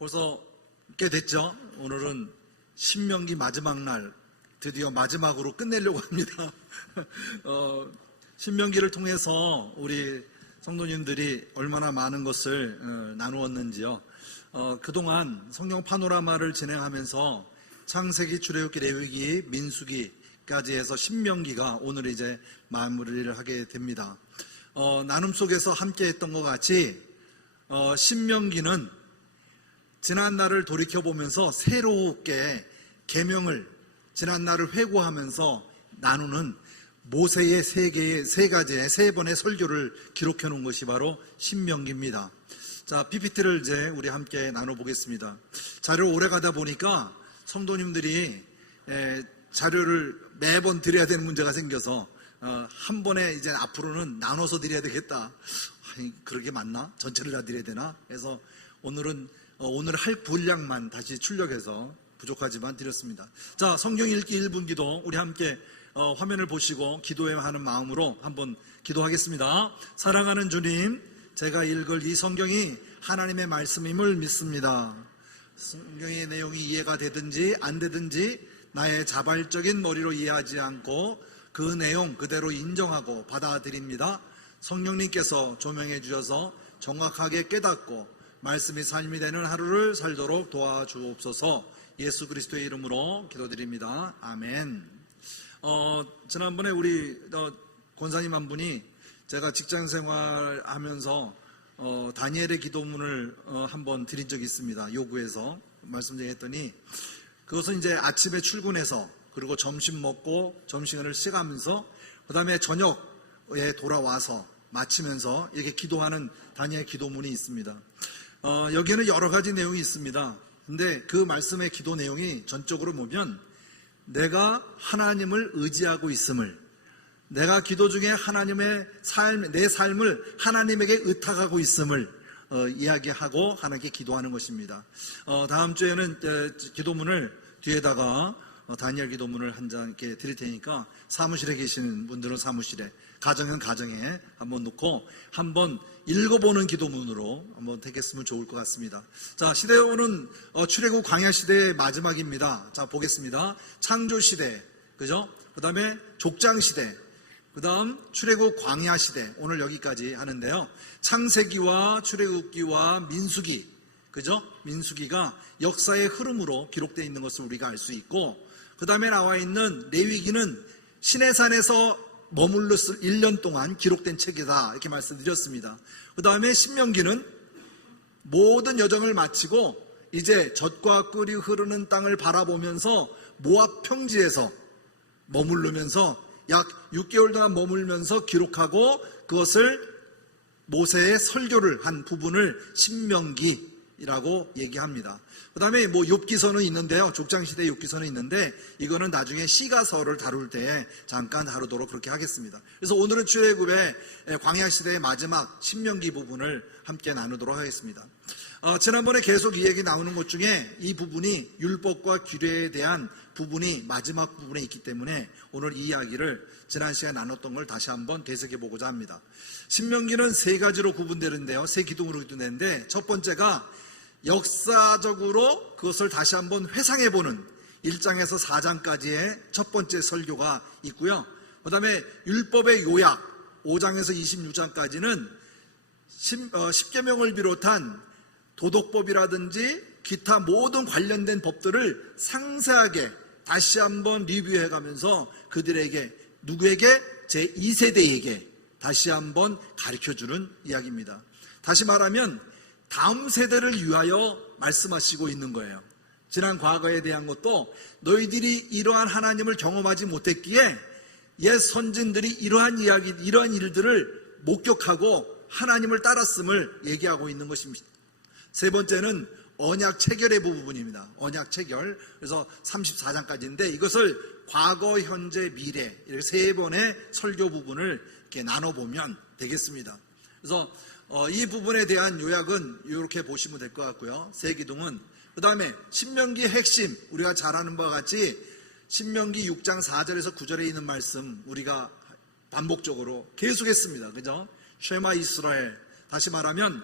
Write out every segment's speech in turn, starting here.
벌써 꽤 됐죠? 오늘은 신명기 마지막 날, 드디어 마지막으로 끝내려고 합니다. 신명기를 통해서 우리 성도님들이 얼마나 많은 것을 나누었는지요. 그동안 성경 파노라마를 진행하면서 창세기, 출애굽기, 레위기, 민수기까지 해서 신명기가 오늘 이제 마무리를 하게 됩니다. 나눔 속에서 함께 했던 것 같이 신명기는 지난 날을 돌이켜보면서 새롭게 계명을 지난 날을 회고하면서 나누는 모세의 세 가지의 세 번의 설교를 기록해 놓은 것이 바로 신명기입니다. 자, PPT를 이제 우리 함께 나눠보겠습니다. 자료를 오래 가다 보니까 성도님들이 자료를 매번 드려야 되는 문제가 생겨서 한 번에 이제 앞으로는 나눠서 드려야 되겠다. 그러게 맞나? 전체를 다 드려야 되나? 그래서 오늘 할 분량만 다시 출력해서 부족하지만 드렸습니다. 자, 성경 읽기 1분 기도 우리 함께 화면을 보시고 기도해 하는 마음으로 한번 기도하겠습니다. 사랑하는 주님, 제가 읽을 이 성경이 하나님의 말씀임을 믿습니다. 성경의 내용이 이해가 되든지 안 되든지 나의 자발적인 머리로 이해하지 않고 그 내용 그대로 인정하고 받아들입니다. 성령님께서 조명해 주셔서 정확하게 깨닫고 말씀이 삶이 되는 하루를 살도록 도와주옵소서. 예수 그리스도의 이름으로 기도드립니다. 아멘. 지난번에 우리 권사님 한 분이 제가 직장 생활하면서 다니엘의 기도문을 한번 드린 적이 있습니다. 요구해서 말씀드렸더니 그것은 이제 아침에 출근해서 그리고 점심 먹고 점심을 식하면서 그 다음에 저녁에 돌아와서 마치면서 이렇게 기도하는 다니엘 기도문이 있습니다. 여기에는 여러 가지 내용이 있습니다. 근데 그 말씀의 기도 내용이 전적으로 보면 내가 하나님을 의지하고 있음을, 내가 기도 중에 하나님의 삶, 내 삶을 하나님에게 의탁하고 있음을 이야기하고 하나님께 기도하는 것입니다. 다음 주에는 기도문을 뒤에다가 다니엘 기도문을 한 장 이렇게 드릴 테니까 사무실에 계시는 분들은 사무실에, 가정은 가정에 한번 놓고 한번 읽어보는 기도문으로 한번 택했으면 좋을 것 같습니다. 자, 시대오는 출애굽 광야 시대의 마지막입니다. 자, 보겠습니다. 창조 시대, 그죠? 그 다음에 족장 시대, 그 다음 출애굽 광야 시대, 오늘 여기까지 하는데요. 창세기와 출애굽기와 민수기, 그죠? 민수기가 역사의 흐름으로 기록되어 있는 것을 우리가 알 수 있고, 그 다음에 나와 있는 레위기는 시내산에서 머물렀을 1년 동안 기록된 책이다, 이렇게 말씀드렸습니다. 그 다음에 신명기는 모든 여정을 마치고 이제 젖과 꿀이 흐르는 땅을 바라보면서 모압 평지에서 머무르면서 약 6개월 동안 머물면서 기록하고 그것을 모세의 설교를 한 부분을 신명기라고 얘기합니다. 그 다음에 욥기서는 있는데요. 족장시대 욥기서는 있는데 이거는 나중에 시가서를 다룰 때 잠깐 다루도록 그렇게 하겠습니다. 그래서 오늘은 출애굽의 광야시대의 마지막 신명기 부분을 함께 나누도록 하겠습니다. 지난번에 계속 이 얘기 나오는 것 중에 이 부분이 율법과 규례에 대한 부분이 마지막 부분에 있기 때문에 오늘 이 이야기를 지난 시간에 나눴던 걸 다시 한번 되새겨 보고자 합니다. 신명기는 세 가지로 구분되는데요. 세 기둥으로 구분되는데 첫 번째가 역사적으로 그것을 다시 한번 회상해보는 1장에서 4장까지의 첫 번째 설교가 있고요. 그 다음에 율법의 요약 5장에서 26장까지는 십계명을 비롯한 도덕법이라든지 기타 모든 관련된 법들을 상세하게 다시 한번 리뷰해가면서 그들에게, 누구에게? 제2세대에게 다시 한번 가르쳐주는 이야기입니다. 다시 말하면 다음 세대를 위하여 말씀하시고 있는 거예요. 지난 과거에 대한 것도 너희들이 이러한 하나님을 경험하지 못했기에 옛 선진들이 이러한 이야기, 이러한 일들을 목격하고 하나님을 따랐음을 얘기하고 있는 것입니다. 세 번째는 언약 체결의 부분입니다. 언약 체결. 그래서 34장까지인데 이것을 과거, 현재, 미래 이렇게 세 번의 설교 부분을 이렇게 나눠보면 되겠습니다. 그래서 이 부분에 대한 요약은 이렇게 보시면 될 것 같고요. 세 기둥은 그 다음에 신명기 핵심, 우리가 잘 아는 바와 같이 신명기 6장 4절에서 9절에 있는 말씀 우리가 반복적으로 계속했습니다. 그죠? 쉐마 이스라엘, 다시 말하면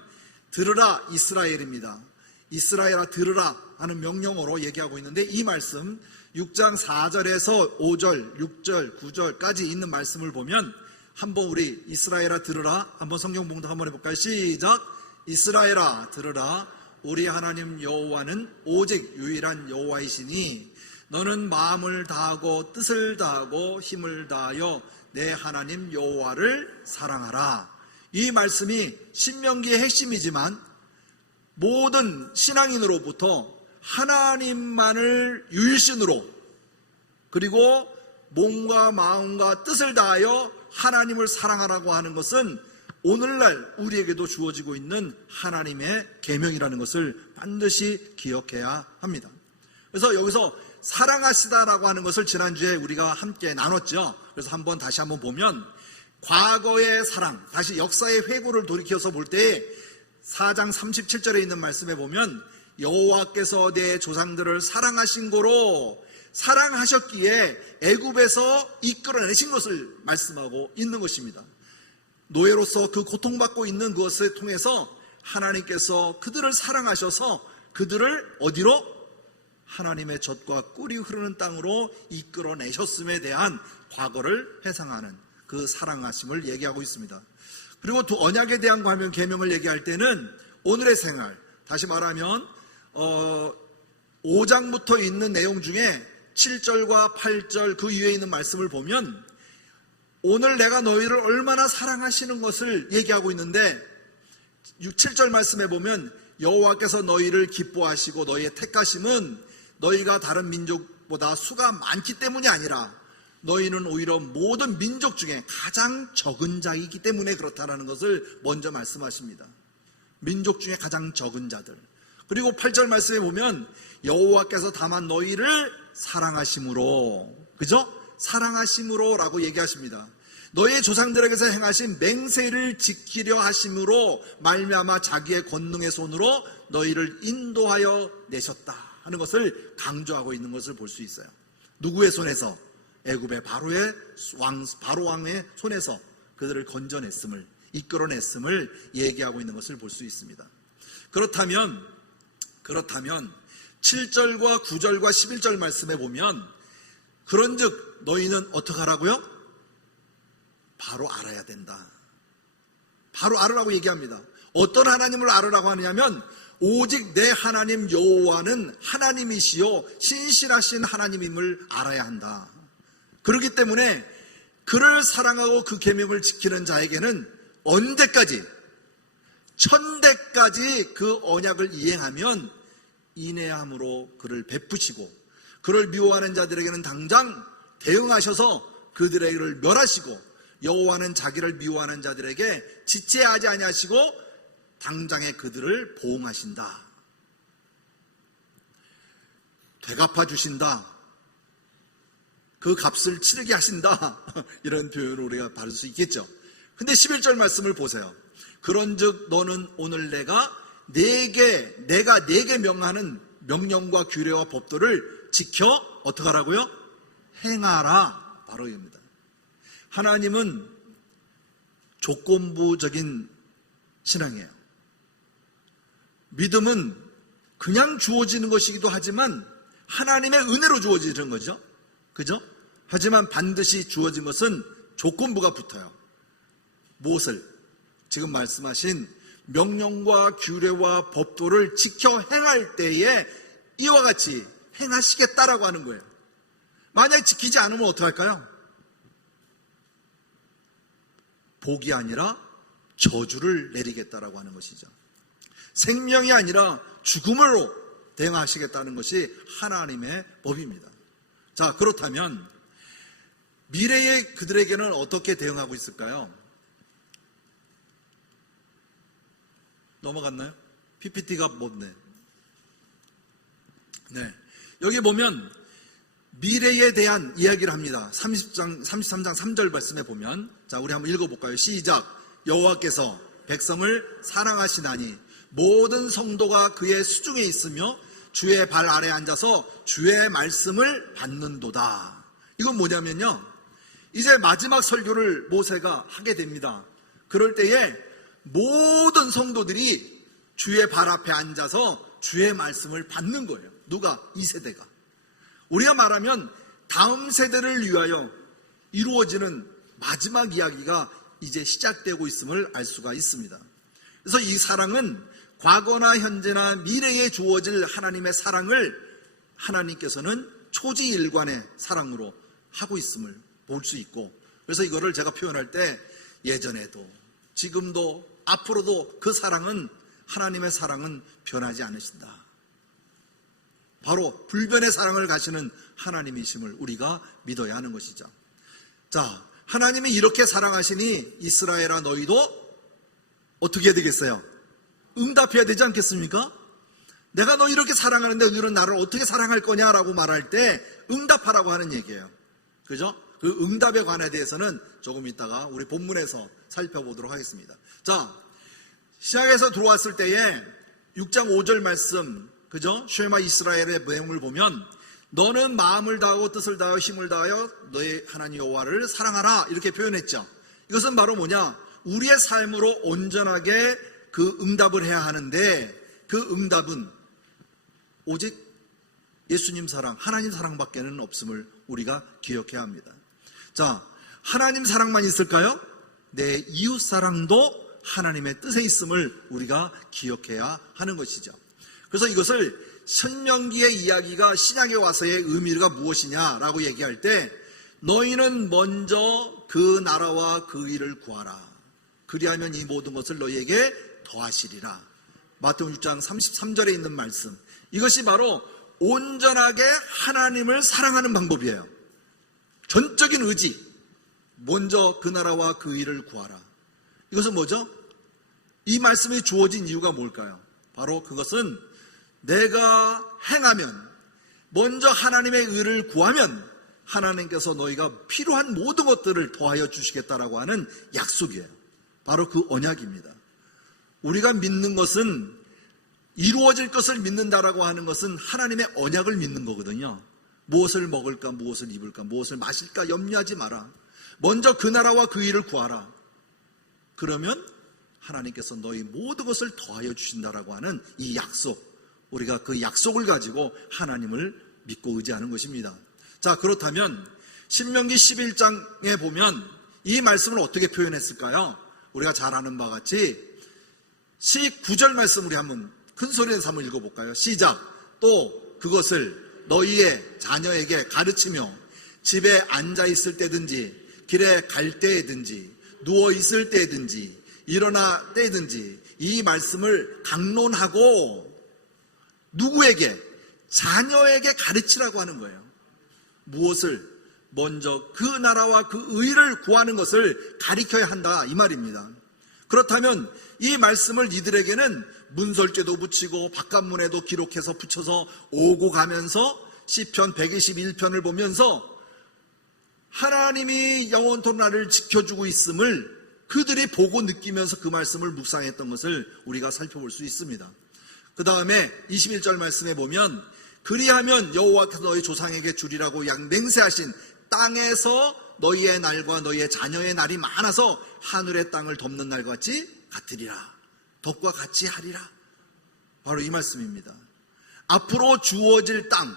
들으라 이스라엘입니다. 이스라엘아 들으라 하는 명령어로 얘기하고 있는데, 이 말씀 6장 4절에서 5절, 6절, 9절까지 있는 말씀을 보면 한번 우리 이스라엘아 들으라 한번 성경 봉독 한번 해볼까요? 시작. 이스라엘아 들으라 우리 하나님 여호와는 오직 유일한 여호와이시니 너는 마음을 다하고 뜻을 다하고 힘을 다하여 내 하나님 여호와를 사랑하라. 이 말씀이 신명기의 핵심이지만 모든 신앙인으로부터 하나님만을 유일신으로, 그리고 몸과 마음과 뜻을 다하여 하나님을 사랑하라고 하는 것은 오늘날 우리에게도 주어지고 있는 하나님의 계명이라는 것을 반드시 기억해야 합니다. 그래서 여기서 사랑하시다라고 하는 것을 지난주에 우리가 함께 나눴죠. 그래서 다시 한번 보면 과거의 사랑, 다시 역사의 회고를 돌이켜서 볼 때 4장 37절에 있는 말씀에 보면 여호와께서 내 조상들을 사랑하신 고로 사랑하셨기에 애굽에서 이끌어내신 것을 말씀하고 있는 것입니다. 노예로서 그 고통받고 있는 그것을 통해서 하나님께서 그들을 사랑하셔서 그들을 어디로? 하나님의 젖과 꿀이 흐르는 땅으로 이끌어내셨음에 대한 과거를 회상하는 그 사랑하심을 얘기하고 있습니다. 그리고 또 언약에 대한 계명을 얘기할 때는 오늘의 생활, 다시 말하면 5장부터 있는 내용 중에 7절과 8절 그 위에 있는 말씀을 보면 오늘 내가 너희를 얼마나 사랑하시는 것을 얘기하고 있는데 7절 말씀에 보면 여호와께서 너희를 기뻐하시고 너희의 택하심은 너희가 다른 민족보다 수가 많기 때문이 아니라 너희는 오히려 모든 민족 중에 가장 적은 자이기 때문에 그렇다는 것을 먼저 말씀하십니다. 민족 중에 가장 적은 자들. 그리고 8절 말씀에 보면 여호와께서 다만 너희를 사랑하심으로, 그죠? 사랑하심으로 라고 얘기하십니다. 너희의 조상들에게서 행하신 맹세를 지키려 하심으로 말미암아 자기의 권능의 손으로 너희를 인도하여 내셨다 하는 것을 강조하고 있는 것을 볼 수 있어요. 누구의 손에서? 애굽의 바로 왕의 손에서 그들을 건져냈음을, 이끌어냈음을 얘기하고 있는 것을 볼 수 있습니다. 그렇다면 7절과 9절과 11절 말씀에 보면 그런즉 너희는 어떻게 하라고요? 바로 알아야 된다. 바로 알으라고 얘기합니다. 어떤 하나님을 알으라고 하느냐면 오직 내 하나님 여호와는 하나님이시요 신실하신 하나님임을 알아야 한다. 그렇기 때문에 그를 사랑하고 그 계명을 지키는 자에게는 언제까지? 천대까지 그 언약을 이행하면 인내함으로 그를 베푸시고 그를 미워하는 자들에게는 당장 대응하셔서 그들을 멸하시고 여호와는 자기를 미워하는 자들에게 지체하지 아니하시고 당장에 그들을 보응하신다. 되갚아 주신다. 그 값을 치르게 하신다. 이런 표현을 우리가 받을 수 있겠죠. 근데 11절 말씀을 보세요. 그런즉 너는 오늘 내가 내게 명하는 명령과 규례와 법도를 지켜 어떻게 하라고요? 행하라. 바로 이겁니다. 하나님은 조건부적인 신앙이에요. 믿음은 그냥 주어지는 것이기도 하지만 하나님의 은혜로 주어지는 거죠. 그죠? 하지만 반드시 주어진 것은 조건부가 붙어요. 무엇을? 지금 말씀하신 명령과 규례와 법도를 지켜 행할 때에 이와 같이 행하시겠다라고 하는 거예요. 만약에 지키지 않으면 어떡할까요? 복이 아니라 저주를 내리겠다라고 하는 것이죠. 생명이 아니라 죽음으로 대응하시겠다는 것이 하나님의 법입니다. 자, 그렇다면 미래의 그들에게는 어떻게 대응하고 있을까요? 넘어갔나요? PPT가 못네. 네. 여기 보면 미래에 대한 이야기를 합니다. 33장 3절 말씀에 보면, 자, 우리 한번 읽어볼까요? 시작. 여호와께서 백성을 사랑하시나니 모든 성도가 그의 수중에 있으며 주의 발 아래 앉아서 주의 말씀을 받는도다. 이건 뭐냐면요, 이제 마지막 설교를 모세가 하게 됩니다. 그럴 때에 모든 성도들이 주의 발 앞에 앉아서 주의 말씀을 받는 거예요. 누가? 이 세대가. 우리가 말하면 다음 세대를 위하여 이루어지는 마지막 이야기가 이제 시작되고 있음을 알 수가 있습니다. 그래서 이 사랑은 과거나 현재나 미래에 주어질 하나님의 사랑을 하나님께서는 초지일관의 사랑으로 하고 있음을 볼 수 있고, 그래서 이거를 제가 표현할 때 예전에도 지금도 앞으로도 그 사랑은, 하나님의 사랑은 변하지 않으신다. 바로 불변의 사랑을 가시는 하나님이심을 우리가 믿어야 하는 것이죠. 자, 하나님이 이렇게 사랑하시니 이스라엘아 너희도 어떻게 해야 되겠어요? 응답해야 되지 않겠습니까? 내가 너 이렇게 사랑하는데 너희는 나를 어떻게 사랑할 거냐라고 말할 때 응답하라고 하는 얘기예요. 그죠? 그 응답에 관해 대해서는 조금 이따가 우리 본문에서 살펴보도록 하겠습니다. 자, 시작에서 들어왔을 때에 6장 5절 말씀, 그죠? 쉐마 이스라엘의 내용을 보면 너는 마음을 다하고 뜻을 다하여 힘을 다하여 너의 하나님 여호와를 사랑하라 이렇게 표현했죠. 이것은 바로 뭐냐? 우리의 삶으로 온전하게 그 응답을 해야 하는데, 그 응답은 오직 예수님 사랑, 하나님 사랑밖에는 없음을 우리가 기억해야 합니다. 자, 하나님 사랑만 있을까요? 내 이웃 사랑도 하나님의 뜻에 있음을 우리가 기억해야 하는 것이죠. 그래서 이것을 신명기의 이야기가 신약에 와서의 의미가 무엇이냐라고 얘기할 때, 너희는 먼저 그 나라와 그 일을 구하라. 그리하면 이 모든 것을 너희에게 더하시리라. 마태복음 6장 33절에 있는 말씀. 이것이 바로 온전하게 하나님을 사랑하는 방법이에요. 전적인 의지. 먼저 그 나라와 그 일을 구하라. 이것은 뭐죠? 이 말씀이 주어진 이유가 뭘까요? 바로 그것은 내가 행하면, 먼저 하나님의 의를 구하면 하나님께서 너희가 필요한 모든 것들을 더하여 주시겠다라고 하는 약속이에요. 바로 그 언약입니다. 우리가 믿는 것은, 이루어질 것을 믿는다라고 하는 것은 하나님의 언약을 믿는 거거든요. 무엇을 먹을까, 무엇을 입을까, 무엇을 마실까 염려하지 마라. 먼저 그 나라와 그 일을 구하라. 그러면 하나님께서 너희 모든 것을 더하여 주신다라고 하는 이 약속, 우리가 그 약속을 가지고 하나님을 믿고 의지하는 것입니다. 자, 그렇다면 신명기 11장에 보면 이 말씀을 어떻게 표현했을까요? 우리가 잘 아는 바와 같이 19절 말씀 우리 한번 큰 소리 내서 한번 읽어볼까요? 시작. 또 그것을 너희의 자녀에게 가르치며 집에 앉아 있을 때든지 길에 갈 때든지 누워 있을 때든지 일어나 때든지 이 말씀을 강론하고, 누구에게? 자녀에게 가르치라고 하는 거예요. 무엇을? 먼저 그 나라와 그 의를 구하는 것을 가르쳐야 한다 이 말입니다. 그렇다면 이 말씀을 이들에게는 문설죄도 붙이고 바깥문에도 기록해서 붙여서 오고 가면서 시편 121편을 보면서 하나님이 영원토록 나를 지켜주고 있음을 그들이 보고 느끼면서 그 말씀을 묵상했던 것을 우리가 살펴볼 수 있습니다. 그 다음에 21절 말씀에 보면 그리하면 여호와께서 너희 조상에게 주리라고 맹세하신 땅에서 너희의 날과 너희의 자녀의 날이 많아서 하늘의 땅을 덮는 날과 같이 같으리라. 덕과 같이 하리라. 바로 이 말씀입니다. 앞으로 주어질 땅,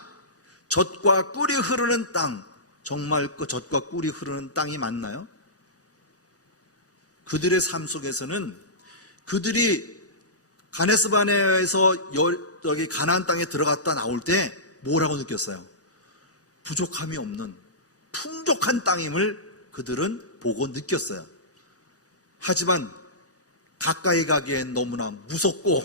젖과 꿀이 흐르는 땅, 정말 그 젖과 꿀이 흐르는 땅이 맞나요? 그들의 삶 속에서는 그들이 가네스바네에서 여기 가나안 땅에 들어갔다 나올 때 뭐라고 느꼈어요? 부족함이 없는 풍족한 땅임을 그들은 보고 느꼈어요. 하지만 가까이 가기엔 너무나 무섭고,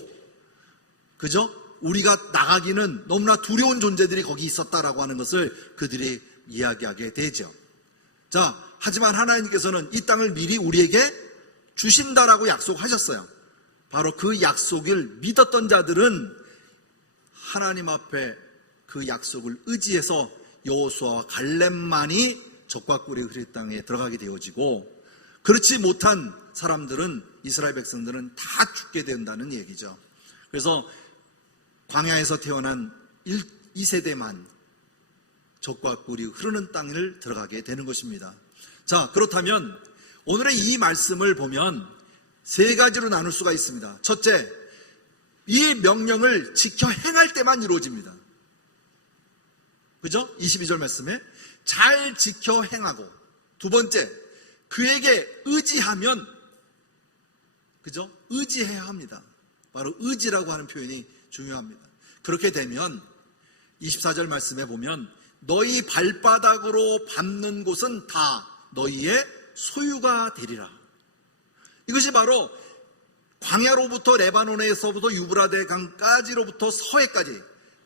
그죠? 우리가 나가기는 너무나 두려운 존재들이 거기 있었다라고 하는 것을 그들이 이야기하게 되죠. 자, 하지만 하나님께서는 이 땅을 미리 우리에게 주신다라고 약속하셨어요. 바로 그 약속을 믿었던 자들은 하나님 앞에 그 약속을 의지해서 여호수아와 갈렙만이 젖과 꿀이 흐린 땅에 들어가게 되어지고, 그렇지 못한 사람들은, 이스라엘 백성들은 다 죽게 된다는 얘기죠. 그래서 광야에서 태어난 2세대만 젖과 꿀이 흐르는 땅을 들어가게 되는 것입니다. 자, 그렇다면 오늘의 이 말씀을 보면 세 가지로 나눌 수가 있습니다. 첫째, 이 명령을 지켜 행할 때만 이루어집니다. 그죠? 22절 말씀에 잘 지켜 행하고, 두 번째, 그에게 의지하면, 그죠? 의지해야 합니다. 바로 의지라고 하는 표현이 중요합니다. 그렇게 되면 24절 말씀에 보면 너희 발바닥으로 밟는 곳은 다 너희의 소유가 되리라. 이것이 바로 광야로부터 레바논에서부터 유브라데 강까지로부터 서해까지,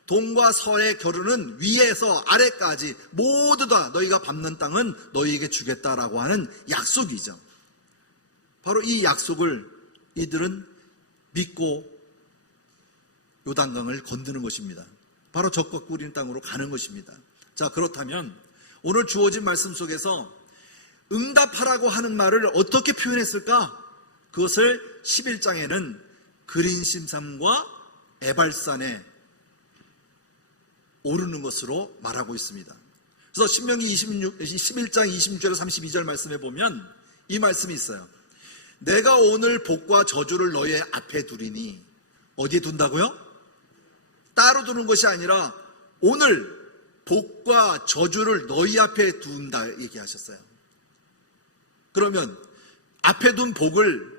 동과 서의 겨루는 위에서 아래까지 모두 다 너희가 밟는 땅은 너희에게 주겠다라고 하는 약속이죠. 바로 이 약속을 이들은 믿고 요단강을 건드는 것입니다. 바로 적과 꿀인 땅으로 가는 것입니다. 자, 그렇다면 오늘 주어진 말씀 속에서 응답하라고 하는 말을 어떻게 표현했을까? 그것을 11장에는 그린심산과 에발산에 오르는 것으로 말하고 있습니다. 그래서 신명기 11장 26절 32절 말씀에 보면 이 말씀이 있어요. 내가 오늘 복과 저주를 너의 앞에 두리니, 어디에 둔다고요? 따로 두는 것이 아니라 오늘 복과 저주를 너희 앞에 둔다 얘기하셨어요. 그러면 앞에 둔 복을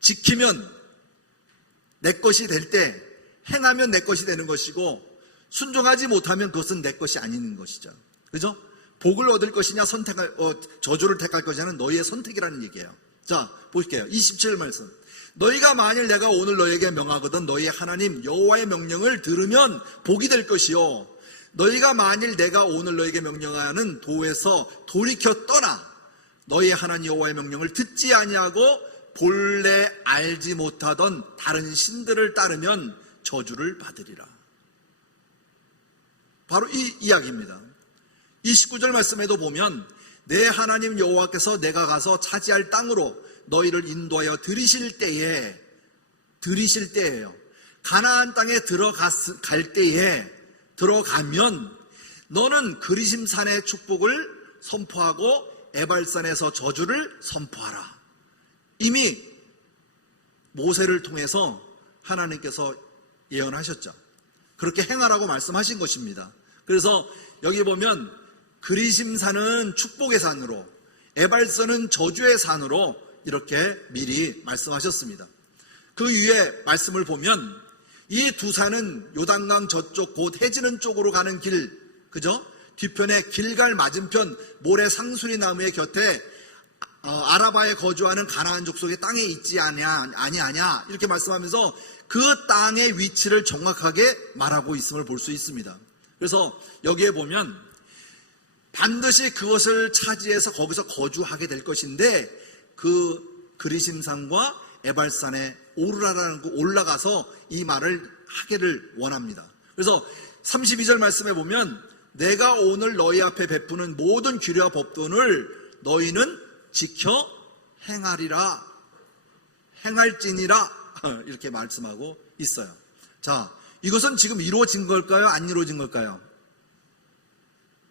지키면 내 것이 될 때, 행하면 내 것이 되는 것이고, 순종하지 못하면 그것은 내 것이 아닌 것이죠. 그죠? 복을 얻을 것이냐 저주를 택할 것이냐는 너희의 선택이라는 얘기예요. 자, 보실게요. 27절 말씀. 너희가 만일 내가 오늘 너희에게 명하거든 너희 하나님 여호와의 명령을 들으면 복이 될 것이요, 너희가 만일 내가 오늘 너희에게 명령하는 도에서 돌이켜 떠나 너희 하나님 여호와의 명령을 듣지 아니하고 본래 알지 못하던 다른 신들을 따르면 저주를 받으리라. 바로 이 이야기입니다. 29절 말씀에도 보면 내 하나님 여호와께서 내가 가서 차지할 땅으로 너희를 인도하여 들이실 때예요. 가나안 땅에 들어갈 때에 들어가면 너는 그리심산의 축복을 선포하고 에발산에서 저주를 선포하라. 이미 모세를 통해서 하나님께서 예언하셨죠. 그렇게 행하라고 말씀하신 것입니다. 그래서 여기 보면 그리심산은 축복의 산으로, 에발산은 저주의 산으로 이렇게 미리 말씀하셨습니다. 그 위에 말씀을 보면 이 두 산은 요단강 저쪽 곧 해지는 쪽으로 가는 길, 그죠? 뒤편에 길갈 맞은편 모래 상수리 나무의 곁에 아라바에 거주하는 가나안 족속의 땅에 있지 아니하냐 이렇게 말씀하면서 그 땅의 위치를 정확하게 말하고 있음을 볼 수 있습니다. 그래서 여기에 보면 반드시 그것을 차지해서 거기서 거주하게 될 것인데 그 그리심산과 에발산에 오르라라는 거 올라가서 이 말을 하기를 원합니다. 그래서 32절 말씀에 보면 내가 오늘 너희 앞에 베푸는 모든 규례와 법도를 너희는 지켜 행하리라, 행할지니라 이렇게 말씀하고 있어요. 자, 이것은 지금 이루어진 걸까요? 안 이루어진 걸까요?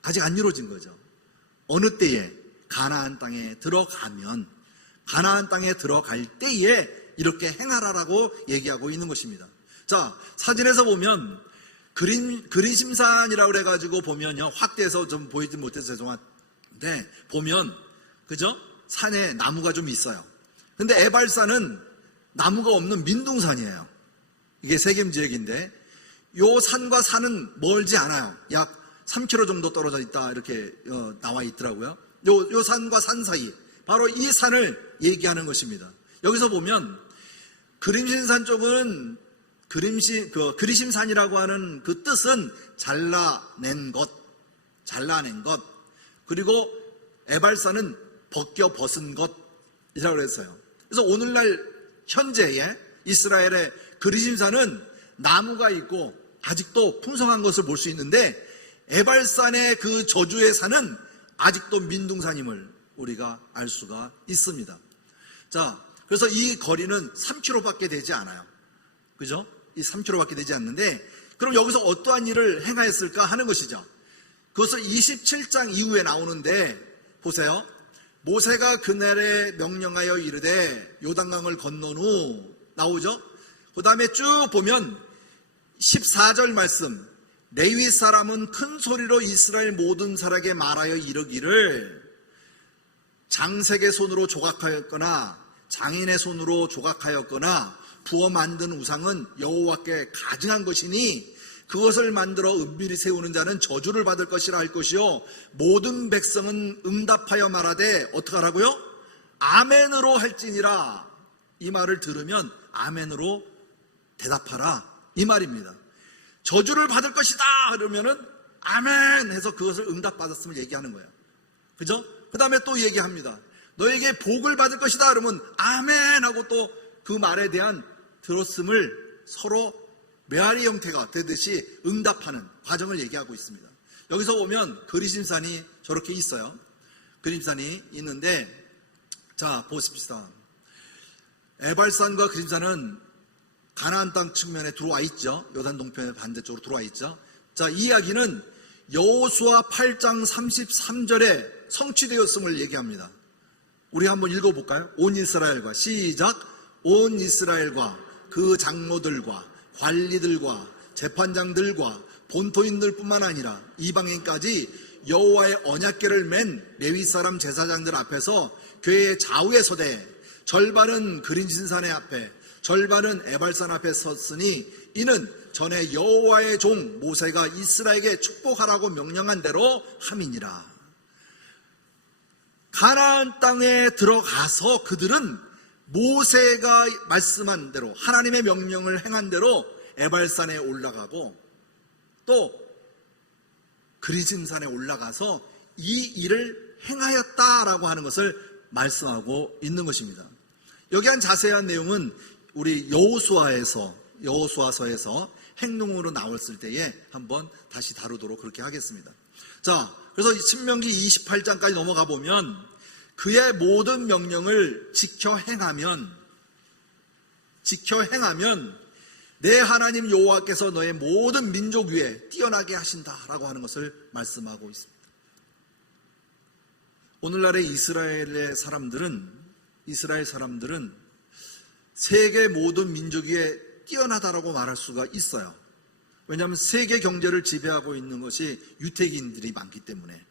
아직 안 이루어진 거죠. 어느 때에? 가나안 땅에 들어가면, 가나안 땅에 들어갈 때에 이렇게 행하라라고 얘기하고 있는 것입니다. 자, 사진에서 보면 그리심산이라고 그래가지고 보면요, 확대해서 좀 보이지 못해서 죄송한데 보면, 그죠? 산에 나무가 좀 있어요. 근데 에발산은 나무가 없는 민둥산이에요. 이게 세겜지역인데 요 산과 산은 멀지 않아요. 약 3km 정도 떨어져 있다 이렇게 나와 있더라고요. 요 산과 산 사이, 바로 이 산을 얘기하는 것입니다. 여기서 보면 그림심산 쪽은 그리심산이라고 하는 그 뜻은 잘라낸 것, 그리고 에발산은 벗은 것이라고 했어요. 그래서 오늘날 현재의 이스라엘의 그리심산은 나무가 있고 아직도 풍성한 것을 볼 수 있는데 에발산의 그 저주의 산은 아직도 민둥산임을 우리가 알 수가 있습니다. 자, 그래서 이 거리는 3km밖에 되지 않아요. 그죠? 이 3km밖에 되지 않는데 그럼 여기서 어떠한 일을 행하였을까 하는 것이죠. 그것을 27장 이후에 나오는데 보세요. 모세가 그날에 명령하여 이르되 요단강을 건넌 후 나오죠. 그 다음에 쭉 보면 14절 말씀, 레위 사람은 큰 소리로 이스라엘 모든 사람에게 말하여 이르기를 장색의 손으로 조각하였거나 장인의 손으로 조각하였거나 부어 만든 우상은 여호와께 가증한 것이니 그것을 만들어 은밀히 세우는 자는 저주를 받을 것이라 할 것이요 모든 백성은 응답하여 말하되 어떻게 하라고요? 아멘으로 할지니라. 이 말을 들으면 아멘으로 대답하라 이 말입니다. 저주를 받을 것이다 그러면은 아멘 해서 그것을 응답받았음을 얘기하는 거예요. 그죠? 그 다음에 또 얘기합니다. 너에게 복을 받을 것이다 그러면 아멘 하고 또 그 말에 대한 들었음을 서로 메아리 형태가 되듯이 응답하는 과정을 얘기하고 있습니다. 여기서 보면 그리심산이 저렇게 있어요. 그리심산이 있는데 자 보십시다. 에발산과 그리심산은 가나안 땅 측면에 들어와 있죠. 요단 동편의 반대쪽으로 들어와 있죠. 자, 이 이야기는 여호수아 8장 33절에 성취되었음을 얘기합니다. 우리 한번 읽어볼까요? 온 이스라엘과 시작. 온 이스라엘과 그 장로들과 관리들과 재판장들과 본토인들 뿐만 아니라 이방인까지 여호와의 언약궤를 맨 레위 사람 제사장들 앞에서 궤의 좌우에 서되 절반은 그린신산의 앞에 절반은 에발산 앞에 섰으니 이는 전에 여호와의 종 모세가 이스라엘에게 축복하라고 명령한 대로 함이니라. 가나안 땅에 들어가서 그들은 모세가 말씀한 대로 하나님의 명령을 행한 대로 에발산에 올라가고 또 그리심산에 올라가서 이 일을 행하였다라고 하는 것을 말씀하고 있는 것입니다. 여기 한 자세한 내용은 우리 여호수아서에서 행동으로 나왔을 때에 한번 다시 다루도록 그렇게 하겠습니다. 자, 그래서 신명기 28장까지 넘어가 보면 그의 모든 명령을 지켜 행하면 내 하나님 여호와께서 너의 모든 민족 위에 뛰어나게 하신다라고 하는 것을 말씀하고 있습니다. 오늘날의 이스라엘 사람들은 세계 모든 민족 위에 뛰어나다라고 말할 수가 있어요. 왜냐하면 세계 경제를 지배하고 있는 것이 유태인들이 많기 때문에.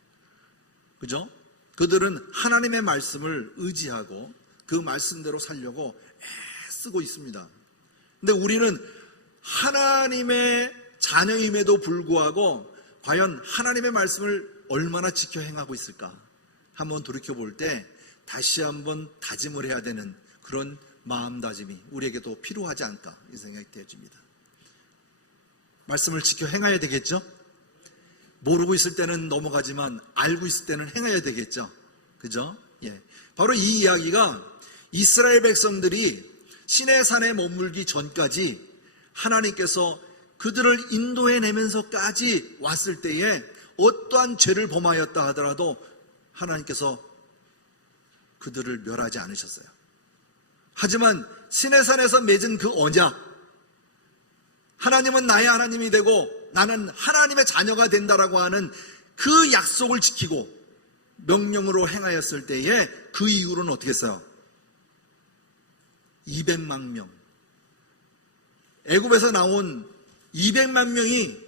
그죠? 그들은 하나님의 말씀을 의지하고 그 말씀대로 살려고 애쓰고 있습니다. 근데 우리는 하나님의 자녀임에도 불구하고 과연 하나님의 말씀을 얼마나 지켜 행하고 있을까? 한번 돌이켜볼 때 다시 한번 다짐을 해야 되는 그런 마음다짐이 우리에게도 필요하지 않을까 이 생각이 되어집니다. 말씀을 지켜 행해야 되겠죠? 모르고 있을 때는 넘어가지만 알고 있을 때는 행해야 되겠죠. 그죠? 예. 바로 이 이야기가 이스라엘 백성들이 시내산에 머물기 전까지 하나님께서 그들을 인도해내면서까지 왔을 때에 어떠한 죄를 범하였다 하더라도 하나님께서 그들을 멸하지 않으셨어요. 하지만 시내산에서 맺은 그 언약, 하나님은 나의 하나님이 되고 나는 하나님의 자녀가 된다라고 하는 그 약속을 지키고 명령으로 행하였을 때에 그 이후로는 어떻게 했어요? 200만 명, 애굽에서 나온 200만 명이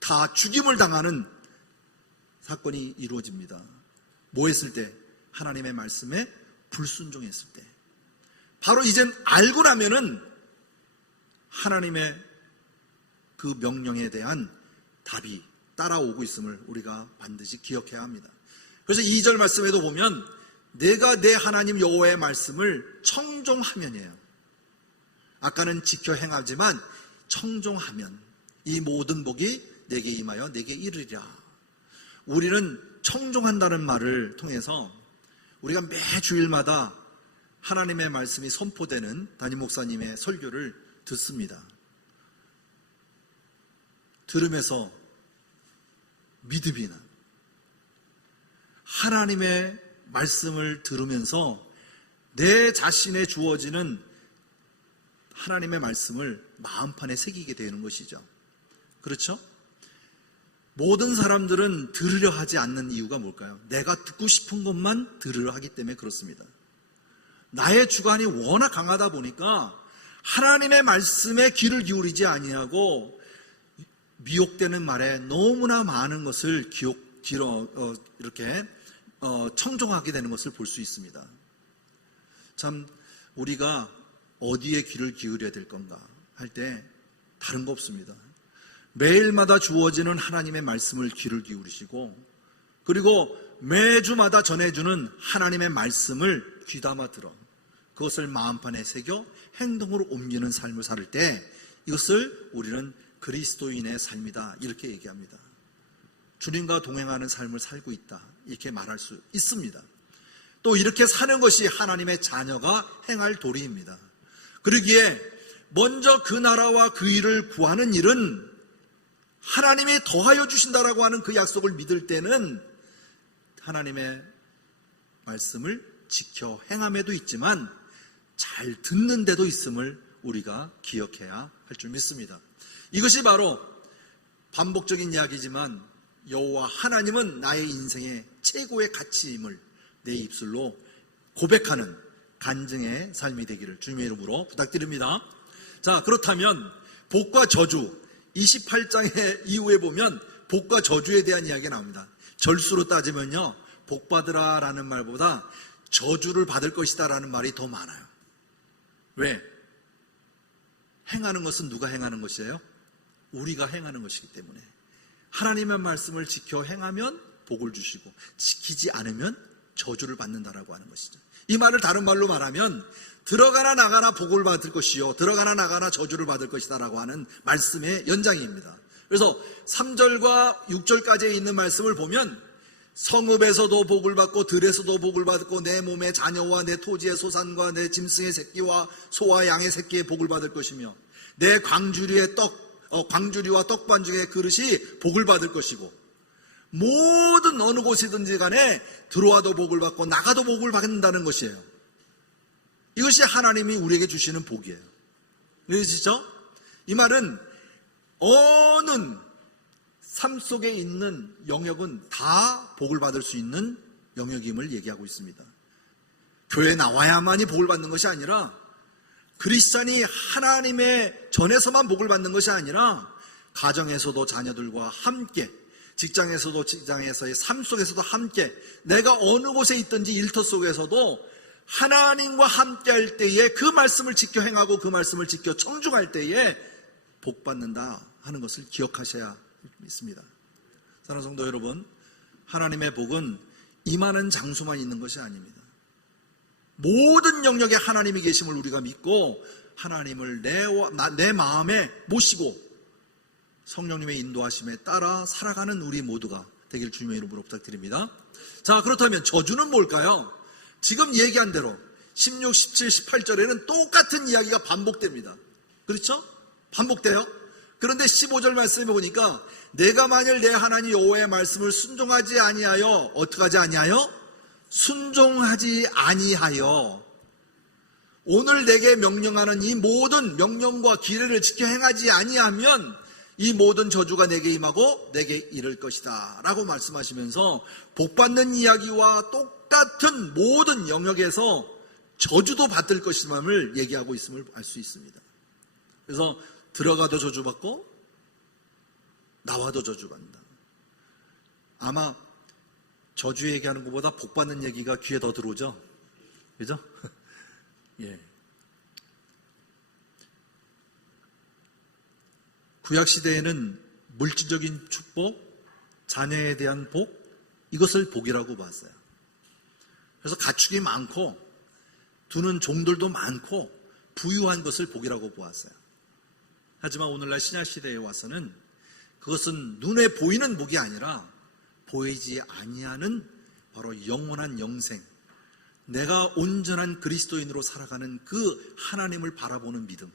다 죽임을 당하는 사건이 이루어집니다. 뭐 했을 때? 하나님의 말씀에 불순종했을 때. 바로 이젠 알고 나면은 하나님의 그 명령에 대한 답이 따라오고 있음을 우리가 반드시 기억해야 합니다. 그래서 2절 말씀에도 보면 내가 내 하나님 여호와의 말씀을 청종하면이에요. 아까는 지켜 행하지만 청종하면 이 모든 복이 내게 임하여 내게 이르리라. 우리는 청종한다는 말을 통해서 우리가 매 주일마다 하나님의 말씀이 선포되는 담임 목사님의 설교를 듣습니다. 들으면서 믿음이 나. 하나님의 말씀을 들으면서 내 자신에 주어지는 하나님의 말씀을 마음판에 새기게 되는 것이죠. 그렇죠? 모든 사람들은 들으려 하지 않는 이유가 뭘까요? 내가 듣고 싶은 것만 들으려 하기 때문에 그렇습니다. 나의 주관이 워낙 강하다 보니까 하나님의 말씀에 귀를 기울이지 아니하고 미혹되는 말에 너무나 많은 것을 이렇게 청종하게 되는 것을 볼 수 있습니다. 참 우리가 어디에 귀를 기울여야 될 건가 할 때 다른 거 없습니다. 매일마다 주어지는 하나님의 말씀을 귀를 기울이시고, 그리고 매주마다 전해주는 하나님의 말씀을 귀담아 들어 그것을 마음판에 새겨 행동으로 옮기는 삶을 살 때 이것을 우리는 그리스도인의 삶이다 이렇게 얘기합니다. 주님과 동행하는 삶을 살고 있다 이렇게 말할 수 있습니다. 또 이렇게 사는 것이 하나님의 자녀가 행할 도리입니다. 그러기에 먼저 그 나라와 그 일을 구하는 일은 하나님이 더하여 주신다라고 하는 그 약속을 믿을 때는 하나님의 말씀을 지켜 행함에도 있지만 잘 듣는 데도 있음을 우리가 기억해야 할 줄 믿습니다. 이것이 바로 반복적인 이야기지만 여호와 하나님은 나의 인생의 최고의 가치임을 내 입술로 고백하는 간증의 삶이 되기를 주님의 이름으로 부탁드립니다. 자, 그렇다면 복과 저주 28장의 이후에 보면 복과 저주에 대한 이야기가 나옵니다. 절수로 따지면요, 복 받으라 라는 말보다 저주를 받을 것이다 라는 말이 더 많아요. 왜? 행하는 것은 누가 행하는 것이에요? 우리가 행하는 것이기 때문에. 하나님의 말씀을 지켜 행하면 복을 주시고 지키지 않으면 저주를 받는다라고 하는 것이죠. 이 말을 다른 말로 말하면 들어가나 나가나 복을 받을 것이요 들어가나 나가나 저주를 받을 것이다 라고 하는 말씀의 연장입니다. 그래서 3절과 6절까지 있는 말씀을 보면 성읍에서도 복을 받고 들에서도 복을 받고 내 몸의 자녀와 내 토지의 소산과 내 짐승의 새끼와 소와 양의 새끼의 복을 받을 것이며 내 광주리와 떡반죽의 그릇이 복을 받을 것이고 모든 어느 곳이든지 간에 들어와도 복을 받고 나가도 복을 받는다는 것이에요. 이것이 하나님이 우리에게 주시는 복이에요. 그러시죠? 이 말은 어느 삶 속에 있는 영역은 다 복을 받을 수 있는 영역임을 얘기하고 있습니다. 교회에 나와야만이 복을 받는 것이 아니라 그리스도인이 하나님의 전에서만 복을 받는 것이 아니라 가정에서도 자녀들과 함께, 직장에서도 직장에서의 삶 속에서도 함께, 내가 어느 곳에 있든지 일터 속에서도 하나님과 함께 할 때에 그 말씀을 지켜 행하고 그 말씀을 지켜 청중할 때에 복 받는다 하는 것을 기억하셔야 있습니다. 사랑하는 성도 여러분, 하나님의 복은 임하는 장소만 있는 것이 아닙니다. 모든 영역에 하나님이 계심을 우리가 믿고 하나님을 내 마음에 모시고 성령님의 인도하심에 따라 살아가는 우리 모두가 되길 주님의 이름으로 부탁드립니다. 자, 그렇다면 저주는 뭘까요? 지금 얘기한 대로 16, 17, 18절에는 똑같은 이야기가 반복됩니다. 그렇죠? 반복돼요. 그런데 15절 말씀에 보니까 내가 만일 내 하나님 여호와의 말씀을 순종하지 아니하여 어떻게 하지 아니하여? 순종하지 아니하여 오늘 내게 명령하는 이 모든 명령과 규례를 지켜 행하지 아니하면 이 모든 저주가 내게 임하고 내게 이를 것이다 라고 말씀하시면서 복받는 이야기와 똑같은 모든 영역에서 저주도 받을 것임을 얘기하고 있음을 알 수 있습니다. 그래서 들어가도 저주받고 나와도 저주받는다. 아마 저주 얘기하는 것보다 복받는 얘기가 귀에 더 들어오죠? 그죠? 예. 구약시대에는 물질적인 축복, 자녀에 대한 복, 이것을 복이라고 봤어요. 그래서 가축이 많고 두는 종들도 많고 부유한 것을 복이라고 보았어요. 하지만 오늘날 신약시대에 와서는 그것은 눈에 보이는 복이 아니라 보이지 아니하는 바로 영원한 영생, 내가 온전한 그리스도인으로 살아가는 그 하나님을 바라보는 믿음,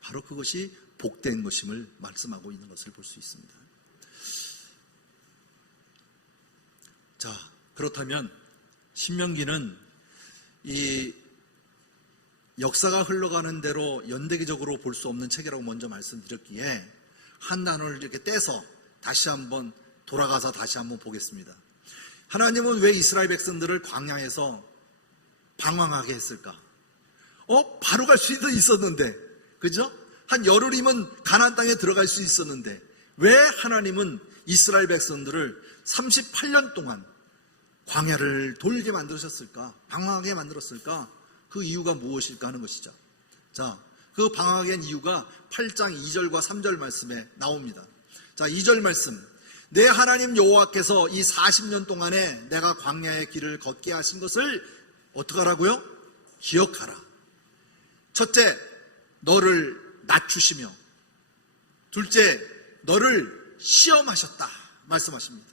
바로 그것이 복된 것임을 말씀하고 있는 것을 볼 수 있습니다. 자, 그렇다면 신명기는 이 역사가 흘러가는 대로 연대기적으로 볼 수 없는 책이라고 먼저 말씀드렸기에 한 단어를 이렇게 떼서 다시 한번 돌아가서 다시 한번 보겠습니다. 하나님은 왜 이스라엘 백성들을 광야에서 방황하게 했을까? 바로 갈 수도 있었는데 그죠? 한 열흘이면 가나안 땅에 들어갈 수 있었는데 왜 하나님은 이스라엘 백성들을 38년 동안 광야를 돌게 만드셨을까? 방황하게 만들었을까? 그 이유가 무엇일까 하는 것이죠. 자, 그 방황하게 한 이유가 8장 2절과 3절 말씀에 나옵니다. 자, 2절 말씀. 내 하나님 여호와께서 이 40년 동안에 내가 광야의 길을 걷게 하신 것을 어떻게 하라고요? 기억하라. 첫째, 너를 낮추시며 둘째, 너를 시험하셨다 말씀하십니다.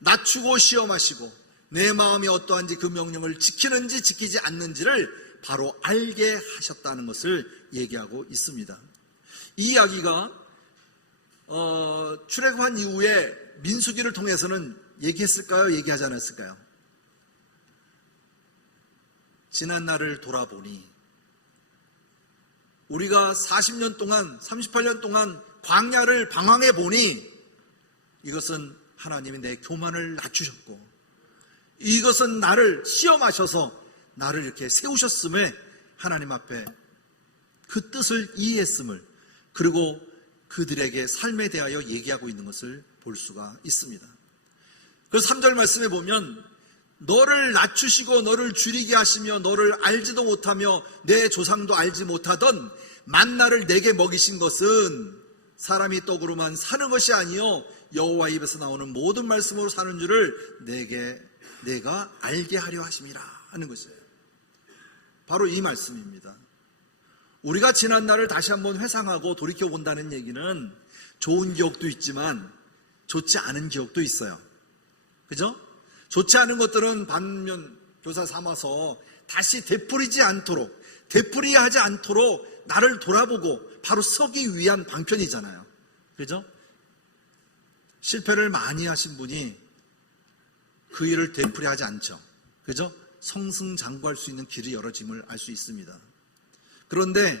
낮추고 시험하시고 내 마음이 어떠한지 그 명령을 지키는지 지키지 않는지를 바로 알게 하셨다는 것을 얘기하고 있습니다. 이 이야기가 출애굽한 이후에 민수기를 통해서는 얘기했을까요? 얘기하지 않았을까요? 지난 날을 돌아보니 우리가 40년 동안 38년 동안 광야를 방황해 보니 이것은 하나님이 내 교만을 낮추셨고 이것은 나를 시험하셔서 나를 이렇게 세우셨음에 하나님 앞에 그 뜻을 이해했음을 그리고 그들에게 삶에 대하여 얘기하고 있는 것을 볼 수가 있습니다. 그래서 3절 말씀에 보면 너를 낮추시고 너를 줄이게 하시며 너를 알지도 못하며 내 조상도 알지 못하던 만나를 내게 먹이신 것은 사람이 떡으로만 사는 것이 아니요 여호와 입에서 나오는 모든 말씀으로 사는 줄을 내가 알게 하려 하심이라 하는 것이에요. 바로 이 말씀입니다. 우리가 지난 날을 다시 한번 회상하고 돌이켜본다는 얘기는 좋은 기억도 있지만 좋지 않은 기억도 있어요. 그죠? 좋지 않은 것들은 반면 교사 삼아서 다시 되풀이하지 않도록 나를 돌아보고 바로 서기 위한 방편이잖아요. 그죠? 실패를 많이 하신 분이 그 일을 되풀이하지 않죠. 그죠? 성승장구할 수 있는 길이 열어짐을 알 수 있습니다. 그런데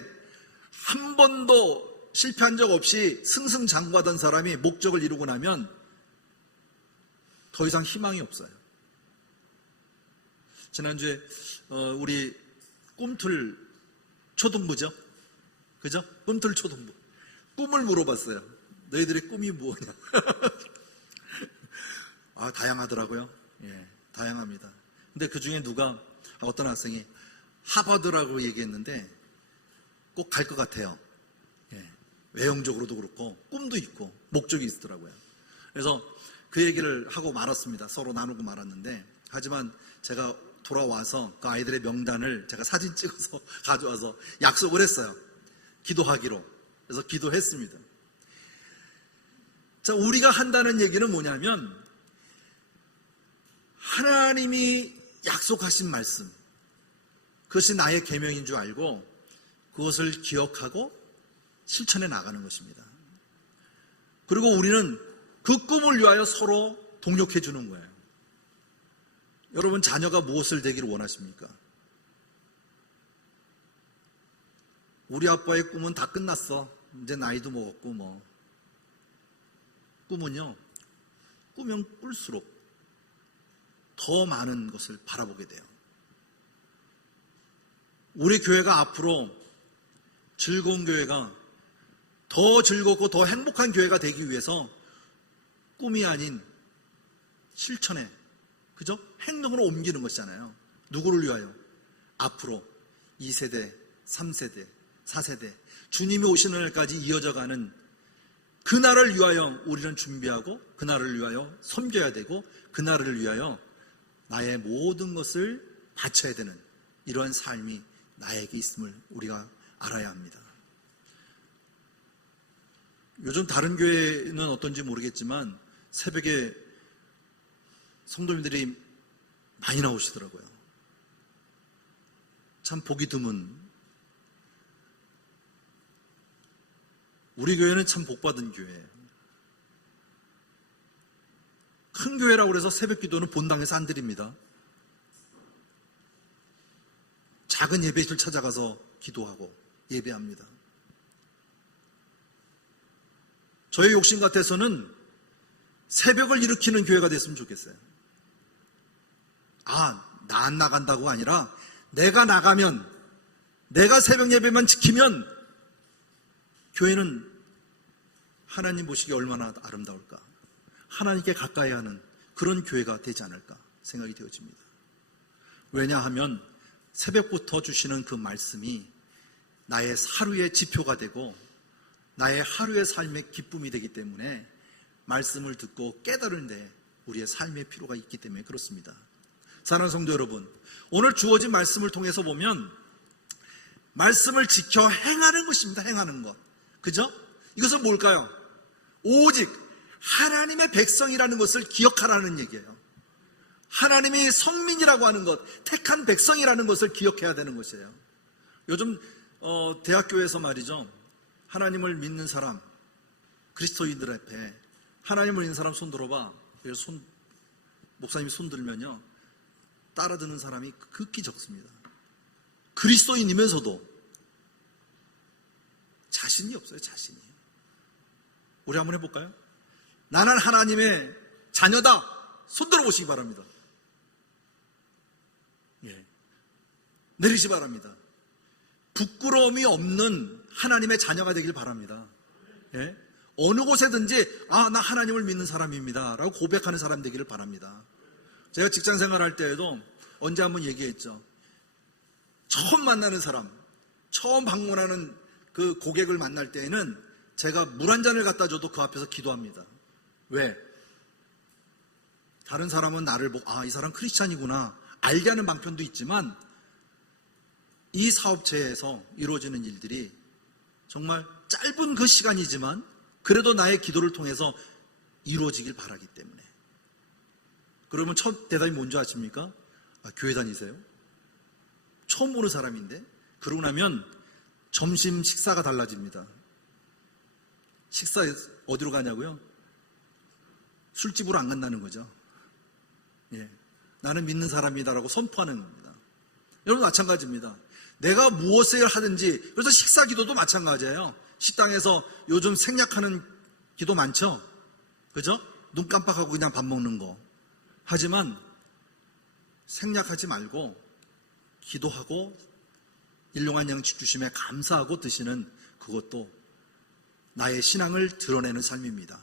한 번도 실패한 적 없이 승승장구하던 사람이 목적을 이루고 나면 더 이상 희망이 없어요. 지난주에 우리 꿈틀 초등부죠? 그죠? 꿈틀 초등부. 꿈을 물어봤어요. 너희들의 꿈이 무엇이냐? 다양하더라고요. 예, 다양합니다. 근데 그 중에 어떤 학생이 하버드라고 얘기했는데 꼭 갈 것 같아요. 예, 외형적으로도 그렇고 꿈도 있고 목적이 있더라고요. 그래서 그 얘기를 하고 말았습니다. 서로 나누고 말았는데 하지만 제가 돌아와서 그 아이들의 명단을 제가 사진 찍어서 가져와서 약속을 했어요. 기도하기로. 그래서 기도했습니다. 자, 우리가 한다는 얘기는 뭐냐면 하나님이 약속하신 말씀, 그것이 나의 계명인 줄 알고 그것을 기억하고 실천해 나가는 것입니다. 그리고 우리는 그 꿈을 위하여 서로 동력해 주는 거예요. 여러분, 자녀가 무엇을 되기를 원하십니까? 우리 아빠의 꿈은 다 끝났어. 이제 나이도 먹었고 뭐. 꿈은요, 꾸면 꿀수록 더 많은 것을 바라보게 돼요. 우리 교회가 앞으로 즐거운 교회가 더 즐겁고 더 행복한 교회가 되기 위해서 꿈이 아닌 실천에, 그죠? 행동으로 옮기는 것이잖아요. 누구를 위하여? 앞으로 2세대, 3세대, 4세대, 주님이 오시는 날까지 이어져가는 그날을 위하여 우리는 준비하고 그날을 위하여 섬겨야 되고 그날을 위하여 나의 모든 것을 바쳐야 되는 이러한 삶이 나에게 있음을 우리가 알아야 합니다. 요즘 다른 교회는 어떤지 모르겠지만 새벽에 성도님들이 많이 나오시더라고요. 참 보기 드문. 우리 교회는 참 복받은 교회예요. 큰 교회라고 해서 새벽 기도는 본당에서 안 드립니다. 작은 예배실 찾아가서 기도하고 예배합니다. 저의 욕심 같아서는 새벽을 일으키는 교회가 됐으면 좋겠어요. 나 안 나간다고 아니라 내가 나가면, 내가 새벽 예배만 지키면 교회는 하나님 보시기에 얼마나 아름다울까? 하나님께 가까이 하는 그런 교회가 되지 않을까 생각이 되어집니다. 왜냐하면 새벽부터 주시는 그 말씀이 나의 하루의 지표가 되고 나의 하루의 삶의 기쁨이 되기 때문에 말씀을 듣고 깨달은데 우리의 삶의 필요가 있기 때문에 그렇습니다. 사랑하는 성도 여러분, 오늘 주어진 말씀을 통해서 보면 말씀을 지켜 행하는 것입니다. 행하는 것. 그죠? 이것은 뭘까요? 오직 하나님의 백성이라는 것을 기억하라는 얘기예요. 하나님이 성민이라고 하는 것, 택한 백성이라는 것을 기억해야 되는 것이에요. 요즘 대학교에서 말이죠, 하나님을 믿는 사람, 그리스도인들 앞에 하나님을 믿는 사람 손 들어봐. 목사님이 손 들면요, 따라 드는 사람이 극히 적습니다. 그리스도인이면서도 자신이 없어요. 자신이. 우리 한번 해볼까요? 나는 하나님의 자녀다. 손 들어보시기 바랍니다. 예. 내리시 바랍니다. 부끄러움이 없는 하나님의 자녀가 되길 바랍니다. 예. 어느 곳에든지 나 하나님을 믿는 사람입니다 라고 고백하는 사람 되기를 바랍니다. 제가 직장 생활할 때에도 언제 한번 얘기했죠. 처음 만나는 사람, 처음 방문하는 그 고객을 만날 때에는 제가 물 한 잔을 갖다 줘도 그 앞에서 기도합니다. 왜? 다른 사람은 나를 보고 이 사람 크리스찬이구나 알게 하는 방편도 있지만 이 사업체에서 이루어지는 일들이 정말 짧은 그 시간이지만 그래도 나의 기도를 통해서 이루어지길 바라기 때문에. 그러면 첫 대답이 뭔지 아십니까? 교회 다니세요? 처음 보는 사람인데. 그러고 나면 점심 식사가 달라집니다. 식사 어디로 가냐고요? 술집으로 안 간다는 거죠. 예. 나는 믿는 사람이다라고 선포하는 겁니다. 여러분 마찬가지입니다. 내가 무엇을 하든지, 그래서 식사 기도도 마찬가지예요. 식당에서 요즘 생략하는 기도 많죠? 그죠? 눈 깜빡하고 그냥 밥 먹는 거. 하지만 생략하지 말고 기도하고 일용한 양식 주심에 감사하고 드시는 그것도 나의 신앙을 드러내는 삶입니다.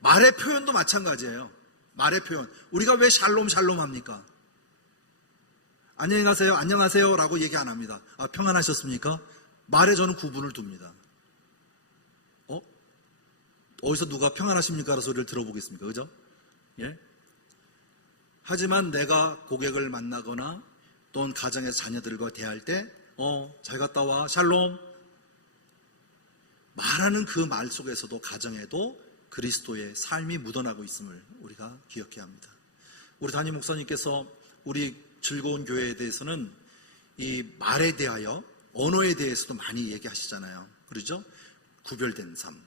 말의 표현도 마찬가지예요. 말의 표현. 우리가 왜 샬롬 샬롬 합니까? 안녕히 가세요, 안녕하세요 라고 얘기 안 합니다. 평안하셨습니까? 말에 저는 구분을 둡니다. 어디서 누가 평안하십니까? 라는 소리를 들어보겠습니까? 그죠? 예? 하지만 내가 고객을 만나거나 또는 가정에서 자녀들과 대할 때 잘 갔다 와, 샬롬. 말하는 그 말 속에서도 가정에도 그리스도의 삶이 묻어나고 있음을 우리가 기억해야 합니다. 우리 담임 목사님께서 우리 즐거운 교회에 대해서는 이 말에 대하여 언어에 대해서도 많이 얘기하시잖아요. 그렇죠? 구별된 삶.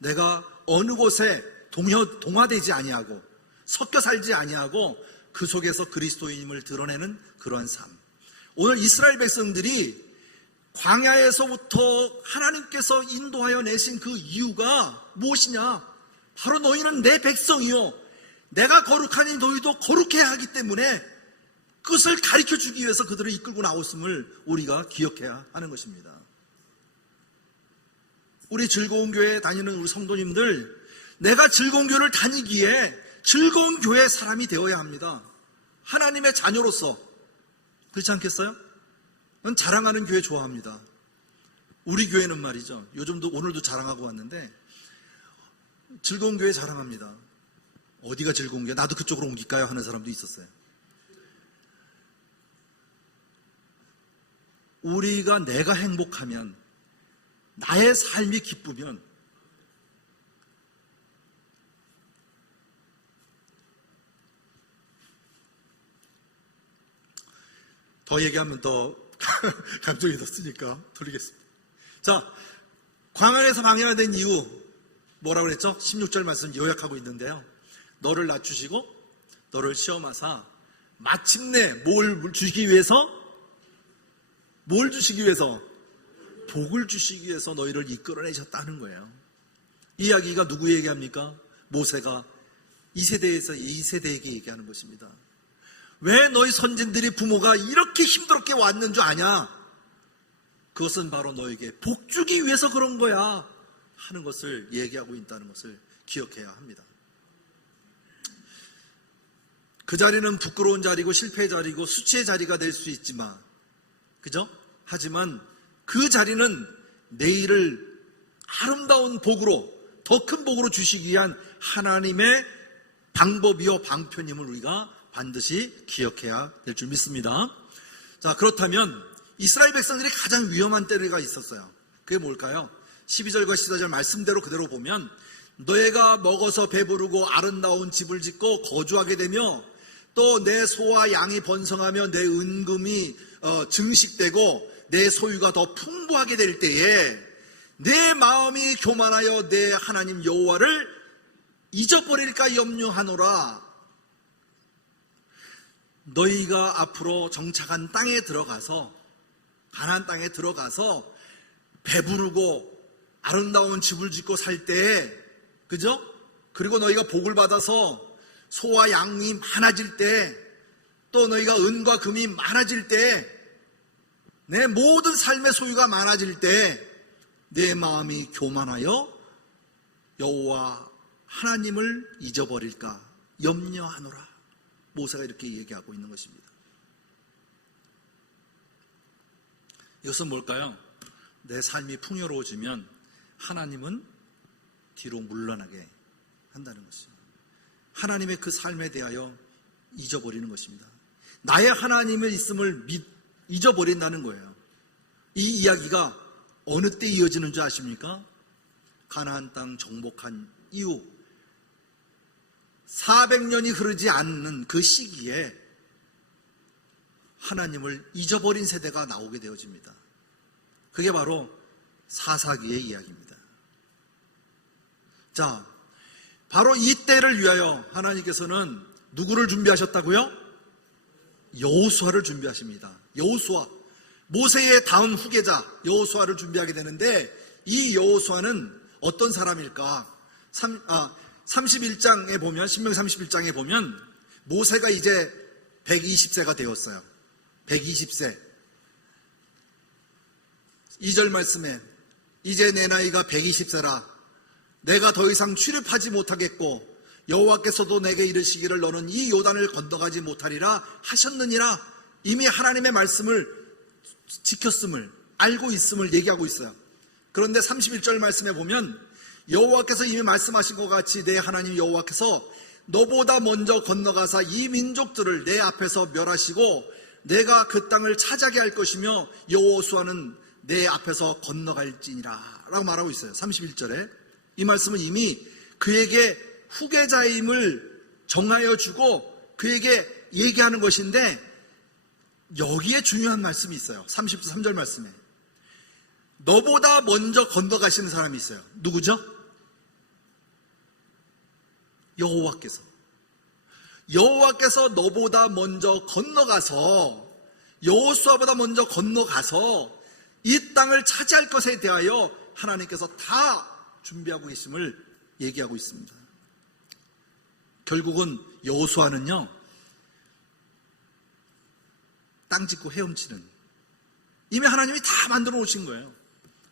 내가 어느 곳에 동화되지 아니하고 섞여 살지 아니하고 그 속에서 그리스도인임을 드러내는 그러한 삶. 오늘 이스라엘 백성들이 광야에서부터 하나님께서 인도하여 내신 그 이유가 무엇이냐? 바로 너희는 내 백성이요, 내가 거룩하니 너희도 거룩해야 하기 때문에 그것을 가르쳐 주기 위해서 그들을 이끌고 나왔음을 우리가 기억해야 하는 것입니다. 우리 즐거운 교회에 다니는 우리 성도님들, 내가 즐거운 교회를 다니기에 즐거운 교회의 사람이 되어야 합니다. 하나님의 자녀로서. 그렇지 않겠어요? 난 자랑하는 교회 좋아합니다. 우리 교회는 말이죠, 요즘도 오늘도 자랑하고 왔는데 즐거운 교회 자랑합니다. 어디가 즐거운 교회? 나도 그쪽으로 옮길까요? 하는 사람도 있었어요. 내가 행복하면, 나의 삶이 기쁘면 더 얘기하면 더 감정이 더 쓰니까 돌리겠습니다. 자, 광야에서 방해된 이유 뭐라고 그랬죠? 16절 말씀 요약하고 있는데요. 너를 낮추시고 너를 시험하사 마침내 뭘 주시기 위해서? 뭘 주시기 위해서? 복을 주시기 위해서 너희를 이끌어내셨다는 거예요. 이 이야기가 누구 얘기합니까? 모세가 2세대에게 얘기하는 것입니다. 왜 너희 선진들이 부모가 이렇게 힘들게 왔는 줄 아냐? 그것은 바로 너에게 복 주기 위해서 그런 거야 하는 것을 얘기하고 있다는 것을 기억해야 합니다. 그 자리는 부끄러운 자리고 실패의 자리고 수치의 자리가 될 수 있지만, 그죠? 하지만 그 자리는 내일을 아름다운 복으로, 더 큰 복으로 주시기 위한 하나님의 방법이요 방편임을 우리가 반드시 기억해야 될 줄 믿습니다. 자, 그렇다면 이스라엘 백성들이 가장 위험한 때가 있었어요. 그게 뭘까요? 12절과 14절 말씀대로 그대로 보면, 너희가 먹어서 배부르고 아름다운 집을 짓고 거주하게 되며 또 내 소와 양이 번성하며 내 은금이 증식되고 내 소유가 더 풍부하게 될 때에 내 마음이 교만하여 내 하나님 여호와를 잊어버릴까 염려하노라. 너희가 앞으로 정착한 땅에 들어가서, 가나안 땅에 들어가서 배부르고 아름다운 집을 짓고 살 때, 그죠? 그리고 너희가 복을 받아서 소와 양이 많아질 때, 또 너희가 은과 금이 많아질 때, 내 모든 삶의 소유가 많아질 때 내 마음이 교만하여 여호와 하나님을 잊어버릴까 염려하노라. 모세가 이렇게 얘기하고 있는 것입니다. 이것은 뭘까요? 내 삶이 풍요로워지면 하나님은 뒤로 물러나게 한다는 것입니다. 하나님의 그 삶에 대하여 잊어버리는 것입니다. 나의 하나님의 있음을 잊어버린다는 거예요. 이 이야기가 어느 때 이어지는 줄 아십니까? 가나안 땅 정복한 이후 400년이 흐르지 않는 그 시기에 하나님을 잊어버린 세대가 나오게 되어집니다. 그게 바로 사사기의 이야기입니다. 자, 바로 이 때를 위하여 하나님께서는 누구를 준비하셨다고요? 여호수아를 준비하십니다. 여호수아, 모세의 다음 후계자 여호수아를 준비하게 되는데, 이 여호수아는 어떤 사람일까? 31장에 보면, 신명기 31장에 보면 모세가 이제 120세가 되었어요. 120세. 2절 말씀에 이제 내 나이가 120세라 내가 더 이상 출입하지 못하겠고 여호와께서도 내게 이르시기를 너는 이 요단을 건너가지 못하리라 하셨느니라. 이미 하나님의 말씀을 지켰음을, 알고 있음을 얘기하고 있어요. 그런데 31절 말씀에 보면 여호와께서 이미 말씀하신 것 같이 내 하나님 여호와께서 너보다 먼저 건너가사 이 민족들을 내 앞에서 멸하시고 내가 그 땅을 차지하게 할 것이며 여호수아는 내 앞에서 건너갈지니라 라고 말하고 있어요. 31절에 이 말씀은 이미 그에게 후계자임을 정하여 주고 그에게 얘기하는 것인데, 여기에 중요한 말씀이 있어요. 33절 말씀에 너보다 먼저 건너가시는 사람이 있어요. 누구죠? 여호와께서. 여호와께서 너보다 먼저 건너가서, 여호수아보다 먼저 건너가서 이 땅을 차지할 것에 대하여 하나님께서 다 준비하고 계심을 얘기하고 있습니다. 결국은 여호수아는요, 땅 짓고 헤엄치는, 이미 하나님이 다 만들어 놓으신 거예요.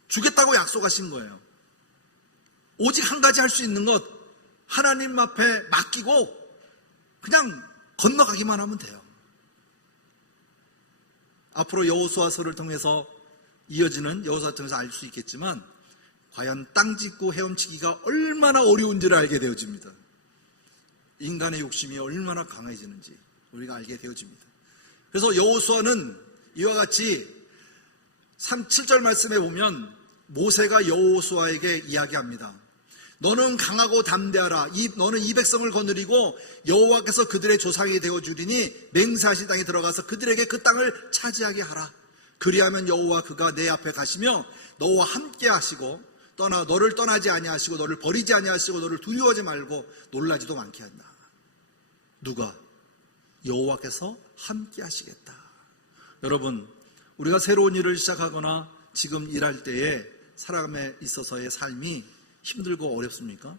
주겠다고 약속하신 거예요. 오직 한 가지 할 수 있는 것, 하나님 앞에 맡기고 그냥 건너가기만 하면 돼요. 앞으로 여호수아서를 통해서 이어지는 여호수아 통해서 알 수 있겠지만, 과연 땅 짓고 헤엄치기가 얼마나 어려운지를 알게 되어집니다. 인간의 욕심이 얼마나 강해지는지 우리가 알게 되어집니다. 그래서 여호수아는 이와 같이 7절 말씀에 보면 모세가 여호수아에게 이야기합니다. 너는 강하고 담대하라. 너는 이 백성을 거느리고 여호와께서 그들의 조상이 되어주리니 맹세하신 땅에 들어가서 그들에게 그 땅을 차지하게 하라. 그리하면 여호와 그가 내 앞에 가시며 너와 함께 하시고 너를 떠나지 아니하시고 너를 버리지 아니하시고 너를 두려워하지 말고 놀라지도 않게 한다. 누가? 여호와께서 함께 하시겠다. 여러분, 우리가 새로운 일을 시작하거나 지금 일할 때에 사람에 있어서의 삶이 힘들고 어렵습니까?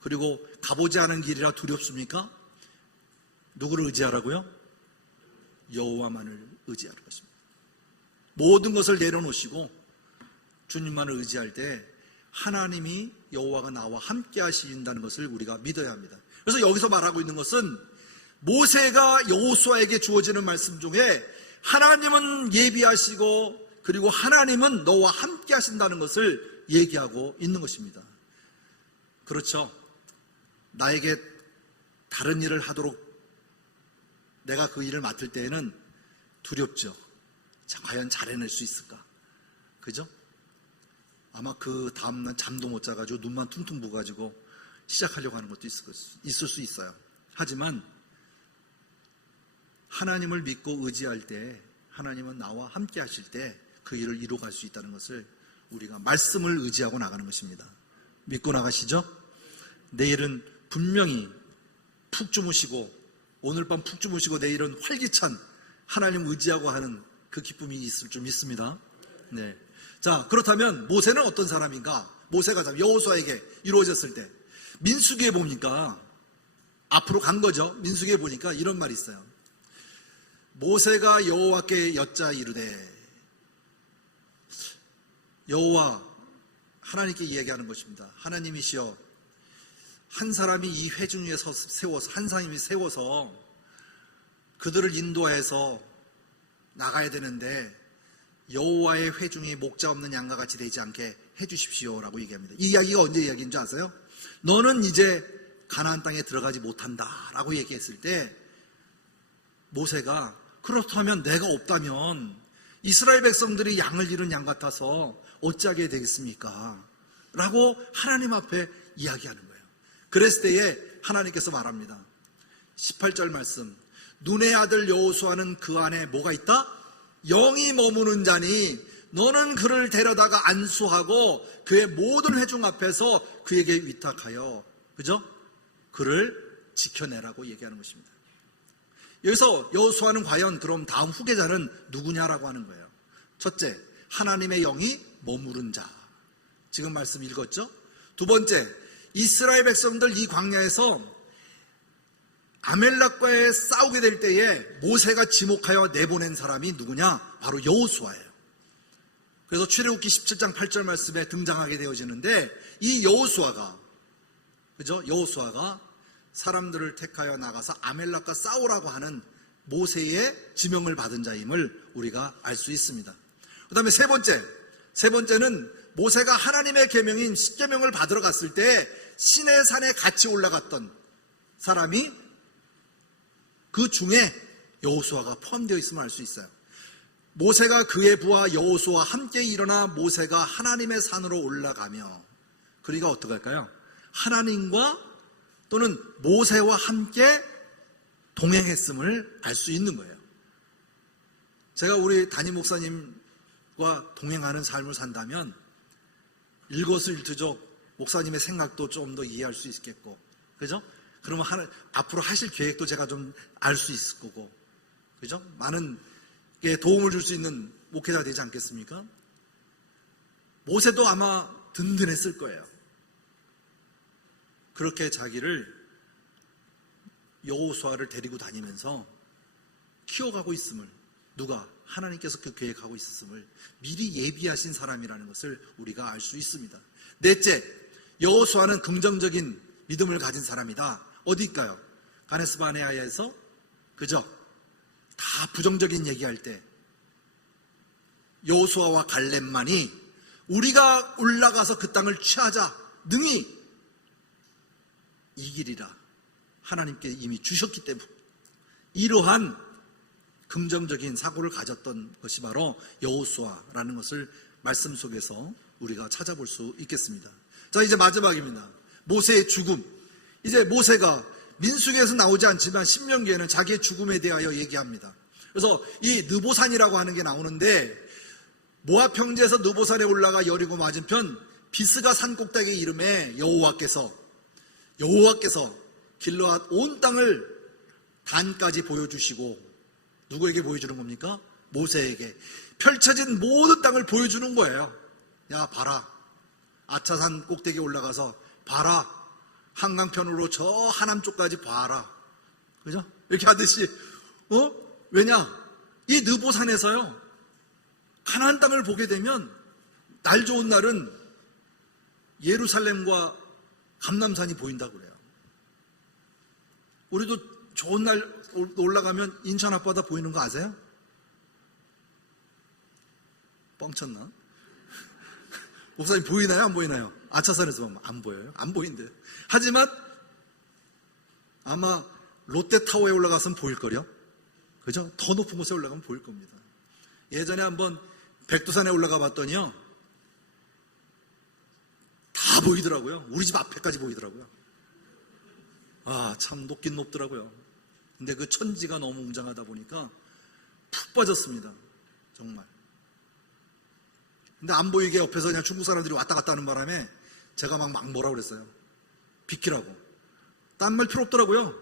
그리고 가보지 않은 길이라 두렵습니까? 누구를 의지하라고요? 여호와만을 의지하는 것입니다. 모든 것을 내려놓으시고 주님만을 의지할 때 하나님이 여호와가 나와 함께 하신다는 것을 우리가 믿어야 합니다. 그래서 여기서 말하고 있는 것은 모세가 여호수아에게 주어지는 말씀 중에 하나님은 예비하시고 그리고 하나님은 너와 함께 하신다는 것을 얘기하고 있는 것입니다. 그렇죠. 나에게 다른 일을 하도록 내가 그 일을 맡을 때에는 두렵죠. 자, 과연 잘 해낼 수 있을까? 그죠? 아마 그 다음날 잠도 못 자가지고 눈만 퉁퉁 부어가지고 시작하려고 하는 것도 있을 수 있어요. 하지만 하나님을 믿고 의지할 때 하나님은 나와 함께 하실 때 그 일을 이루어갈 수 있다는 것을 우리가 말씀을 의지하고 나가는 것입니다. 믿고 나가시죠? 내일은 분명히 푹 주무시고 오늘 밤 푹 주무시고 내일은 활기찬 하나님 의지하고 하는 그 기쁨이 있을 줄 믿습니다. 네. 자, 그렇다면 모세는 어떤 사람인가? 모세가 여호수아에게 이루어졌을 때 민수기에 보니까 앞으로 간 거죠. 민수기에 보니까 이런 말이 있어요. 모세가 여호와께 여짜 이르되, 여호와 하나님께 이야기하는 것입니다. 하나님이시여, 한 사람이 이 회중 위에 세워서 한 사람이 세워서 그들을 인도해서 나가야 되는데 여호와의 회중이 목자 없는 양과 같이 되지 않게 해주십시오라고 얘기합니다. 이 이야기가 언제 이야기인 줄 아세요? 너는 이제 가나안 땅에 들어가지 못한다라고 얘기했을 때 모세가 그렇다면 내가 없다면 이스라엘 백성들이 양을 잃은 양 같아서 어찌하게 되겠습니까? 라고 하나님 앞에 이야기하는 거예요. 그랬을 때에 하나님께서 말합니다. 18절 말씀, 눈의 아들 여호수아는 그 안에 뭐가 있다? 영이 머무는 자니 너는 그를 데려다가 안수하고 그의 모든 회중 앞에서 그에게 위탁하여, 그죠? 그를 지켜내라고 얘기하는 것입니다. 여기서 여호수아는 과연 그럼 다음 후계자는 누구냐라고 하는 거예요. 첫째, 하나님의 영이 머무른 자. 지금 말씀 읽었죠? 두 번째, 이스라엘 백성들 이 광야에서 아멜렉과의 싸우게 될 때에 모세가 지목하여 내보낸 사람이 누구냐? 바로 여호수아예요. 그래서 출애굽기 17장 8절 말씀에 등장하게 되어지는데 이 여호수아가, 그죠? 여호수아가 사람들을 택하여 나가서 아멜렉과 싸우라고 하는 모세의 지명을 받은 자임을 우리가 알 수 있습니다. 그 다음에 세 번째는 모세가 하나님의 계명인 십계명을 받으러 갔을 때 시내산에 같이 올라갔던 사람이 그 중에 여호수아가 포함되어 있음을 알 수 있어요. 모세가 그의 부하 여호수아와 함께 일어나 모세가 하나님의 산으로 올라가며, 그러니까 어떻게 할까요? 하나님과 또는 모세와 함께 동행했음을 알 수 있는 거예요. 제가 우리 담임 목사님과 동행하는 삶을 산다면 일거수일투족 목사님의 생각도 좀 더 이해할 수 있겠고, 그죠? 그러면 앞으로 하실 계획도 제가 좀 알 수 있을 거고, 그죠? 많은 게 도움을 줄 수 있는 목회자가 되지 않겠습니까? 모세도 아마 든든했을 거예요. 그렇게 자기를 여호수아를 데리고 다니면서 키워가고 있음을, 누가? 하나님께서 그 계획하고 있었음을 미리 예비하신 사람이라는 것을 우리가 알 수 있습니다. 넷째, 여호수아는 긍정적인 믿음을 가진 사람이다. 어디일까요? 가데스 바네아에서, 그죠? 다 부정적인 얘기할 때 여호수아와 갈렙만이 우리가 올라가서 그 땅을 취하자 능히 이기리라 하나님께 이미 주셨기 때문에 이러한 긍정적인 사고를 가졌던 것이 바로 여호수아라는 것을 말씀 속에서 우리가 찾아볼 수 있겠습니다. 자, 이제 마지막입니다. 모세의 죽음. 이제 모세가 민수기에서 나오지 않지만 신명기에는 자기의 죽음에 대하여 얘기합니다. 그래서 이 느보산이라고 하는 게 나오는데, 모압 평지에서 느보산에 올라가 여리고 맞은편 비스가 산 꼭대기 이름에 여호와께서 길르앗 온 땅을 단까지 보여주시고, 누구에게 보여주는 겁니까? 모세에게 펼쳐진 모든 땅을 보여주는 거예요. 야, 봐라, 아차산 꼭대기에 올라가서 봐라, 한강편으로 저 하남 쪽까지 봐라, 그죠? 이렇게 하듯이, 왜냐? 이 느보산에서요, 가나안 땅을 보게 되면 날 좋은 날은 예루살렘과 감람산이 보인다고 그래요. 우리도 좋은 날 올라가면 인천 앞바다 보이는 거 아세요? 뻥쳤나? 목사님 보이나요? 안 보이나요? 아차산에서 보면 안 보여요? 안 보인대요. 하지만 아마 롯데타워에 올라가서는 보일걸요? 그죠? 더 높은 곳에 올라가면 보일 겁니다. 예전에 한번 백두산에 올라가 봤더니요, 다 보이더라고요. 우리 집 앞에까지 보이더라고요. 아, 참 높긴 높더라고요. 근데 그 천지가 너무 웅장하다 보니까 푹 빠졌습니다. 정말. 근데 안 보이게 옆에서 그냥 중국 사람들이 왔다 갔다 하는 바람에 제가 막 뭐라 그랬어요. 비키라고. 딴 말 필요 없더라고요.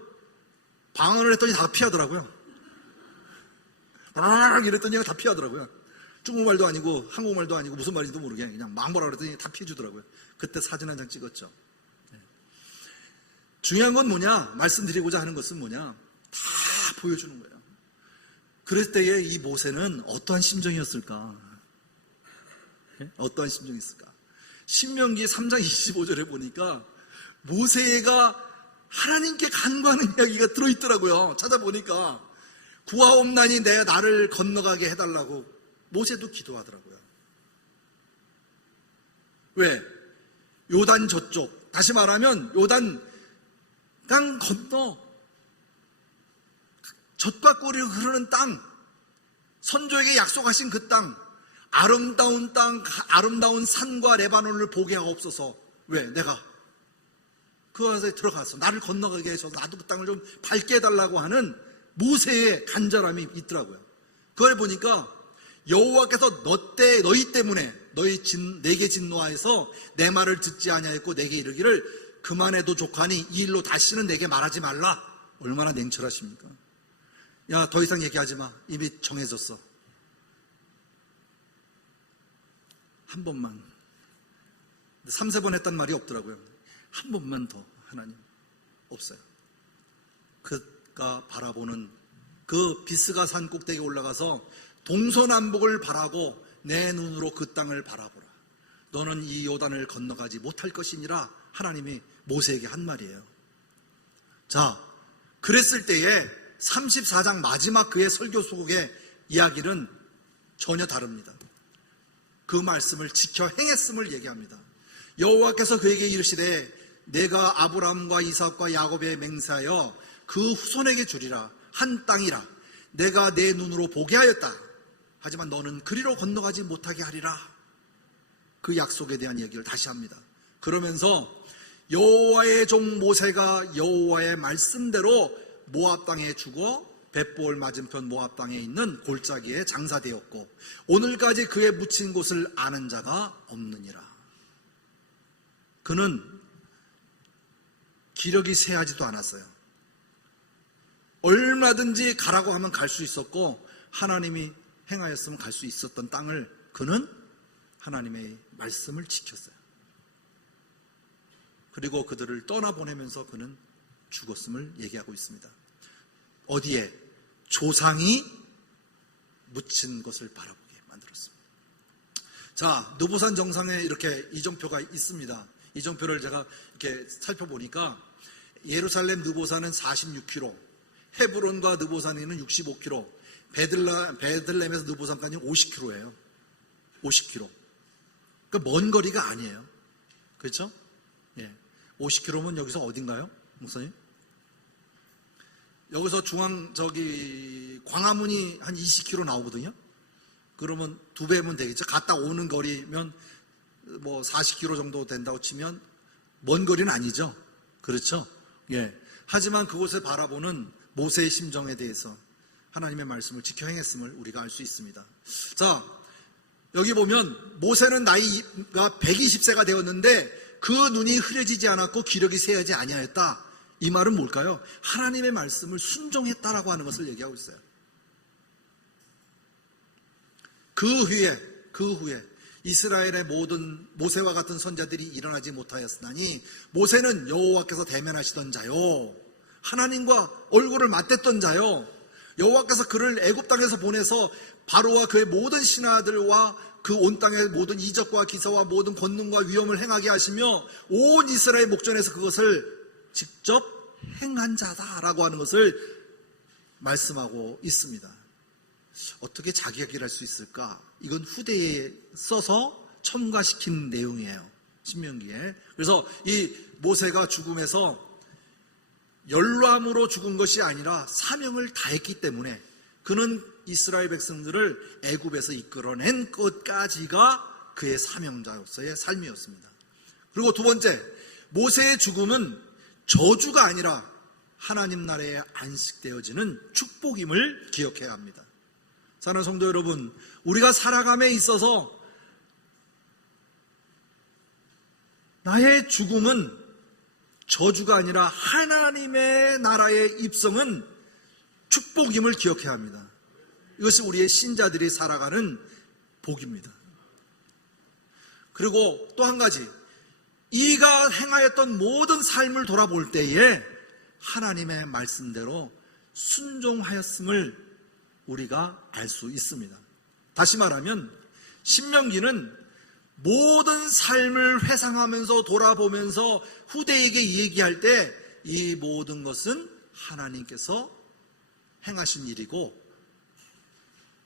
방언을 했더니 다 피하더라고요. 이랬더니 다 피하더라고요. 중국말도 아니고 한국말도 아니고 무슨 말인지도 모르게 그냥 막 뭐라 그랬더니 다 피해주더라고요. 그때 사진 한 장 찍었죠. 중요한 건 뭐냐? 말씀드리고자 하는 것은 뭐냐? 다 보여주는 거예요. 그럴 때에 이 모세는 어떠한 심정이었을까? 어떠한 심정이 있을까? 신명기 3장 25절에 보니까 모세가 하나님께 간구하는 이야기가 들어있더라고요. 찾아보니까 구하옵나니 내 나를 건너가게 해달라고 모세도 기도하더라고요. 왜? 요단 저쪽, 다시 말하면 요단 강 건너 젖과 꿀이 흐르는 땅, 선조에게 약속하신 그 땅, 아름다운 땅, 아름다운 산과 레바논을 보게 하옵소서. 왜? 내가 그곳에 들어가서 나를 건너가게 해서 나도 그 땅을 좀 밟게 해달라고 하는 모세의 간절함이 있더라고요. 그걸 보니까 여호와께서 너희 때문에 내게 진노하여서 내 말을 듣지 아니하였고 내게 이르기를 그만해도 족하니 이 일로 다시는 내게 말하지 말라. 얼마나 냉철하십니까? 야, 더 이상 얘기하지 마. 이미 정해졌어. 한 번만. 3-4번 했단 말이 없더라고요. 한 번만 더. 하나님 없어요. 그가 바라보는 그 비스가 산 꼭대기에 올라가서 동서남북을 바라고 내 눈으로 그 땅을 바라보라. 너는 이 요단을 건너가지 못할 것이니라. 하나님이 모세에게 한 말이에요. 자, 그랬을 때에 34장 마지막 그의 설교 속의 이야기는 전혀 다릅니다. 그 말씀을 지켜 행했음을 얘기합니다. 여호와께서 그에게 이르시되 내가 아브라함과 이삭과 야곱에 맹세하여 그 후손에게 주리라 한 땅이라 내가 내 눈으로 보게 하였다. 하지만 너는 그리로 건너가지 못하게 하리라. 그 약속에 대한 얘기를 다시 합니다. 그러면서 여호와의 종 모세가 여호와의 말씀대로 모압 땅에 죽어 벳보을 맞은편 모압 땅에 있는 골짜기에 장사되었고 오늘까지 그의 묻힌 곳을 아는 자가 없느니라. 그는 기력이 쇠하지도 않았어요. 얼마든지 가라고 하면 갈 수 있었고 하나님이 행하였으면 갈 수 있었던 땅을 그는 하나님의 말씀을 지켰어요. 그리고 그들을 떠나보내면서 그는 죽었음을 얘기하고 있습니다. 어디에? 조상이 묻힌 것을 바라보게 만들었습니다. 자, 느보산 정상에 이렇게 이정표가 있습니다. 이정표를 제가 이렇게 살펴보니까 예루살렘 느보산은 46km, 헤브론과 느보산에는 65km, 베들레헴에서 느보산까지 50km예요. 50km. 그러니까 먼 거리가 아니에요. 그렇죠? 예. 50km면 여기서 어딘가요? 목사님? 여기서 광화문이 한 20km 나오거든요. 그러면 2배면 되겠죠. 갔다 오는 거리면 뭐 40km 정도 된다고 치면 먼 거리는 아니죠. 그렇죠? 예. 하지만 그곳을 바라보는 모세의 심정에 대해서 하나님의 말씀을 지켜 행했음을 우리가 알 수 있습니다. 자, 여기 보면 모세는 나이가 120세가 되었는데 그 눈이 흐려지지 않았고 기력이 쇠하지 아니하였다. 이 말은 뭘까요? 하나님의 말씀을 순종했다라고 하는 것을 얘기하고 있어요. 그 후에 이스라엘의 모든 모세와 같은 선자들이 일어나지 못하였으나니 모세는 여호와께서 대면하시던 자요, 하나님과 얼굴을 맞댔던 자요, 여호와께서 그를 애굽 땅에서 보내서 바로와 그의 모든 신하들과 그 온 땅의 모든 이적과 기사와 모든 권능과 위엄을 행하게 하시며 온 이스라엘 목전에서 그것을 직접 행한 자다라고 하는 것을 말씀하고 있습니다. 어떻게 자기 얘기를 할 수 있을까? 이건 후대에 써서 첨가시킨 내용이에요. 신명기에. 그래서 이 모세가 죽음에서 열람으로 죽은 것이 아니라 사명을 다했기 때문에 그는 이스라엘 백성들을 애굽에서 이끌어낸 것까지가 그의 사명자로서의 삶이었습니다. 그리고 두 번째, 모세의 죽음은 저주가 아니라 하나님 나라에 안식되어지는 축복임을 기억해야 합니다. 사랑하는 성도 여러분, 우리가 살아감에 있어서 나의 죽음은 저주가 아니라 하나님의 나라의 입성은 축복임을 기억해야 합니다. 이것이 우리의 신자들이 살아가는 복입니다. 그리고 또 한 가지, 이가 행하였던 모든 삶을 돌아볼 때에 하나님의 말씀대로 순종하였음을 우리가 알 수 있습니다. 다시 말하면 신명기는 모든 삶을 회상하면서 돌아보면서 후대에게 얘기할 때 이 모든 것은 하나님께서 행하신 일이고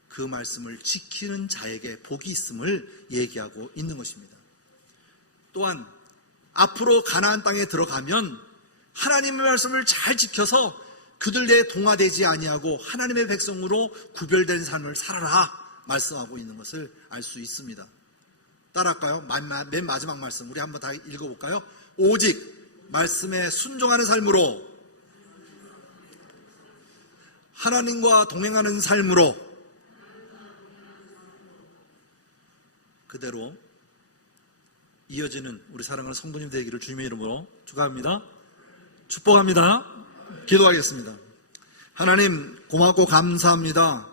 그 말씀을 지키는 자에게 복이 있음을 얘기하고 있는 것입니다. 또한 앞으로 가나안 땅에 들어가면 하나님의 말씀을 잘 지켜서 그들에 동화되지 아니하고 하나님의 백성으로 구별된 삶을 살아라 말씀하고 있는 것을 알 수 있습니다. 따라할까요? 맨 마지막 말씀 우리 한번 다 읽어볼까요? 오직 말씀에 순종하는 삶으로, 하나님과 동행하는 삶으로 그대로 이어지는 우리 사랑하는 성도님 되기를 주님의 이름으로 축하합니다. 축복합니다. 기도하겠습니다. 하나님 고맙고 감사합니다.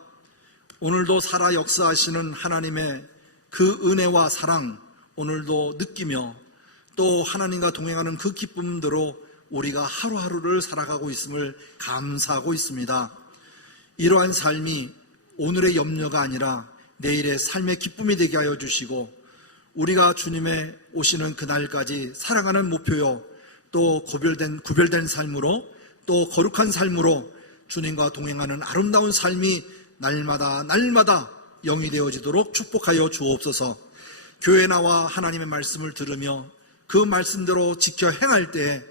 오늘도 살아 역사하시는 하나님의 그 은혜와 사랑 오늘도 느끼며 또 하나님과 동행하는 그 기쁨대로 우리가 하루하루를 살아가고 있음을 감사하고 있습니다. 이러한 삶이 오늘의 염려가 아니라 내일의 삶의 기쁨이 되게 하여 주시고 우리가 주님의 오시는 그날까지 살아가는 목표요 또 구별된 삶으로 또 거룩한 삶으로 주님과 동행하는 아름다운 삶이 날마다 영이 되어지도록 축복하여 주옵소서. 교회 나와 하나님의 말씀을 들으며 그 말씀대로 지켜 행할 때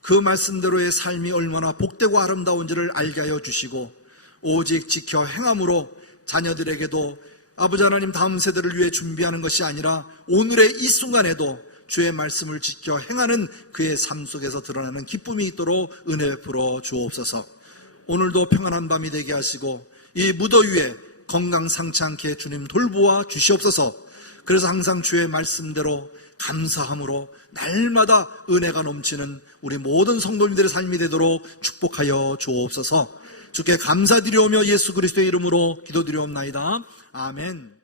그 말씀대로의 삶이 얼마나 복되고 아름다운지를 알게 하여 주시고 오직 지켜 행함으로 자녀들에게도 아버지 하나님 다음 세대를 위해 준비하는 것이 아니라 오늘의 이 순간에도 주의 말씀을 지켜 행하는 그의 삶 속에서 드러나는 기쁨이 있도록 은혜 베풀어 주옵소서. 오늘도 평안한 밤이 되게 하시고 이 무더위에 건강 상치 않게 주님 돌보아 주시옵소서. 그래서 항상 주의 말씀대로 감사함으로 날마다 은혜가 넘치는 우리 모든 성도님들의 삶이 되도록 축복하여 주옵소서. 주께 감사드리오며 예수 그리스도의 이름으로 기도드리옵나이다. 아멘.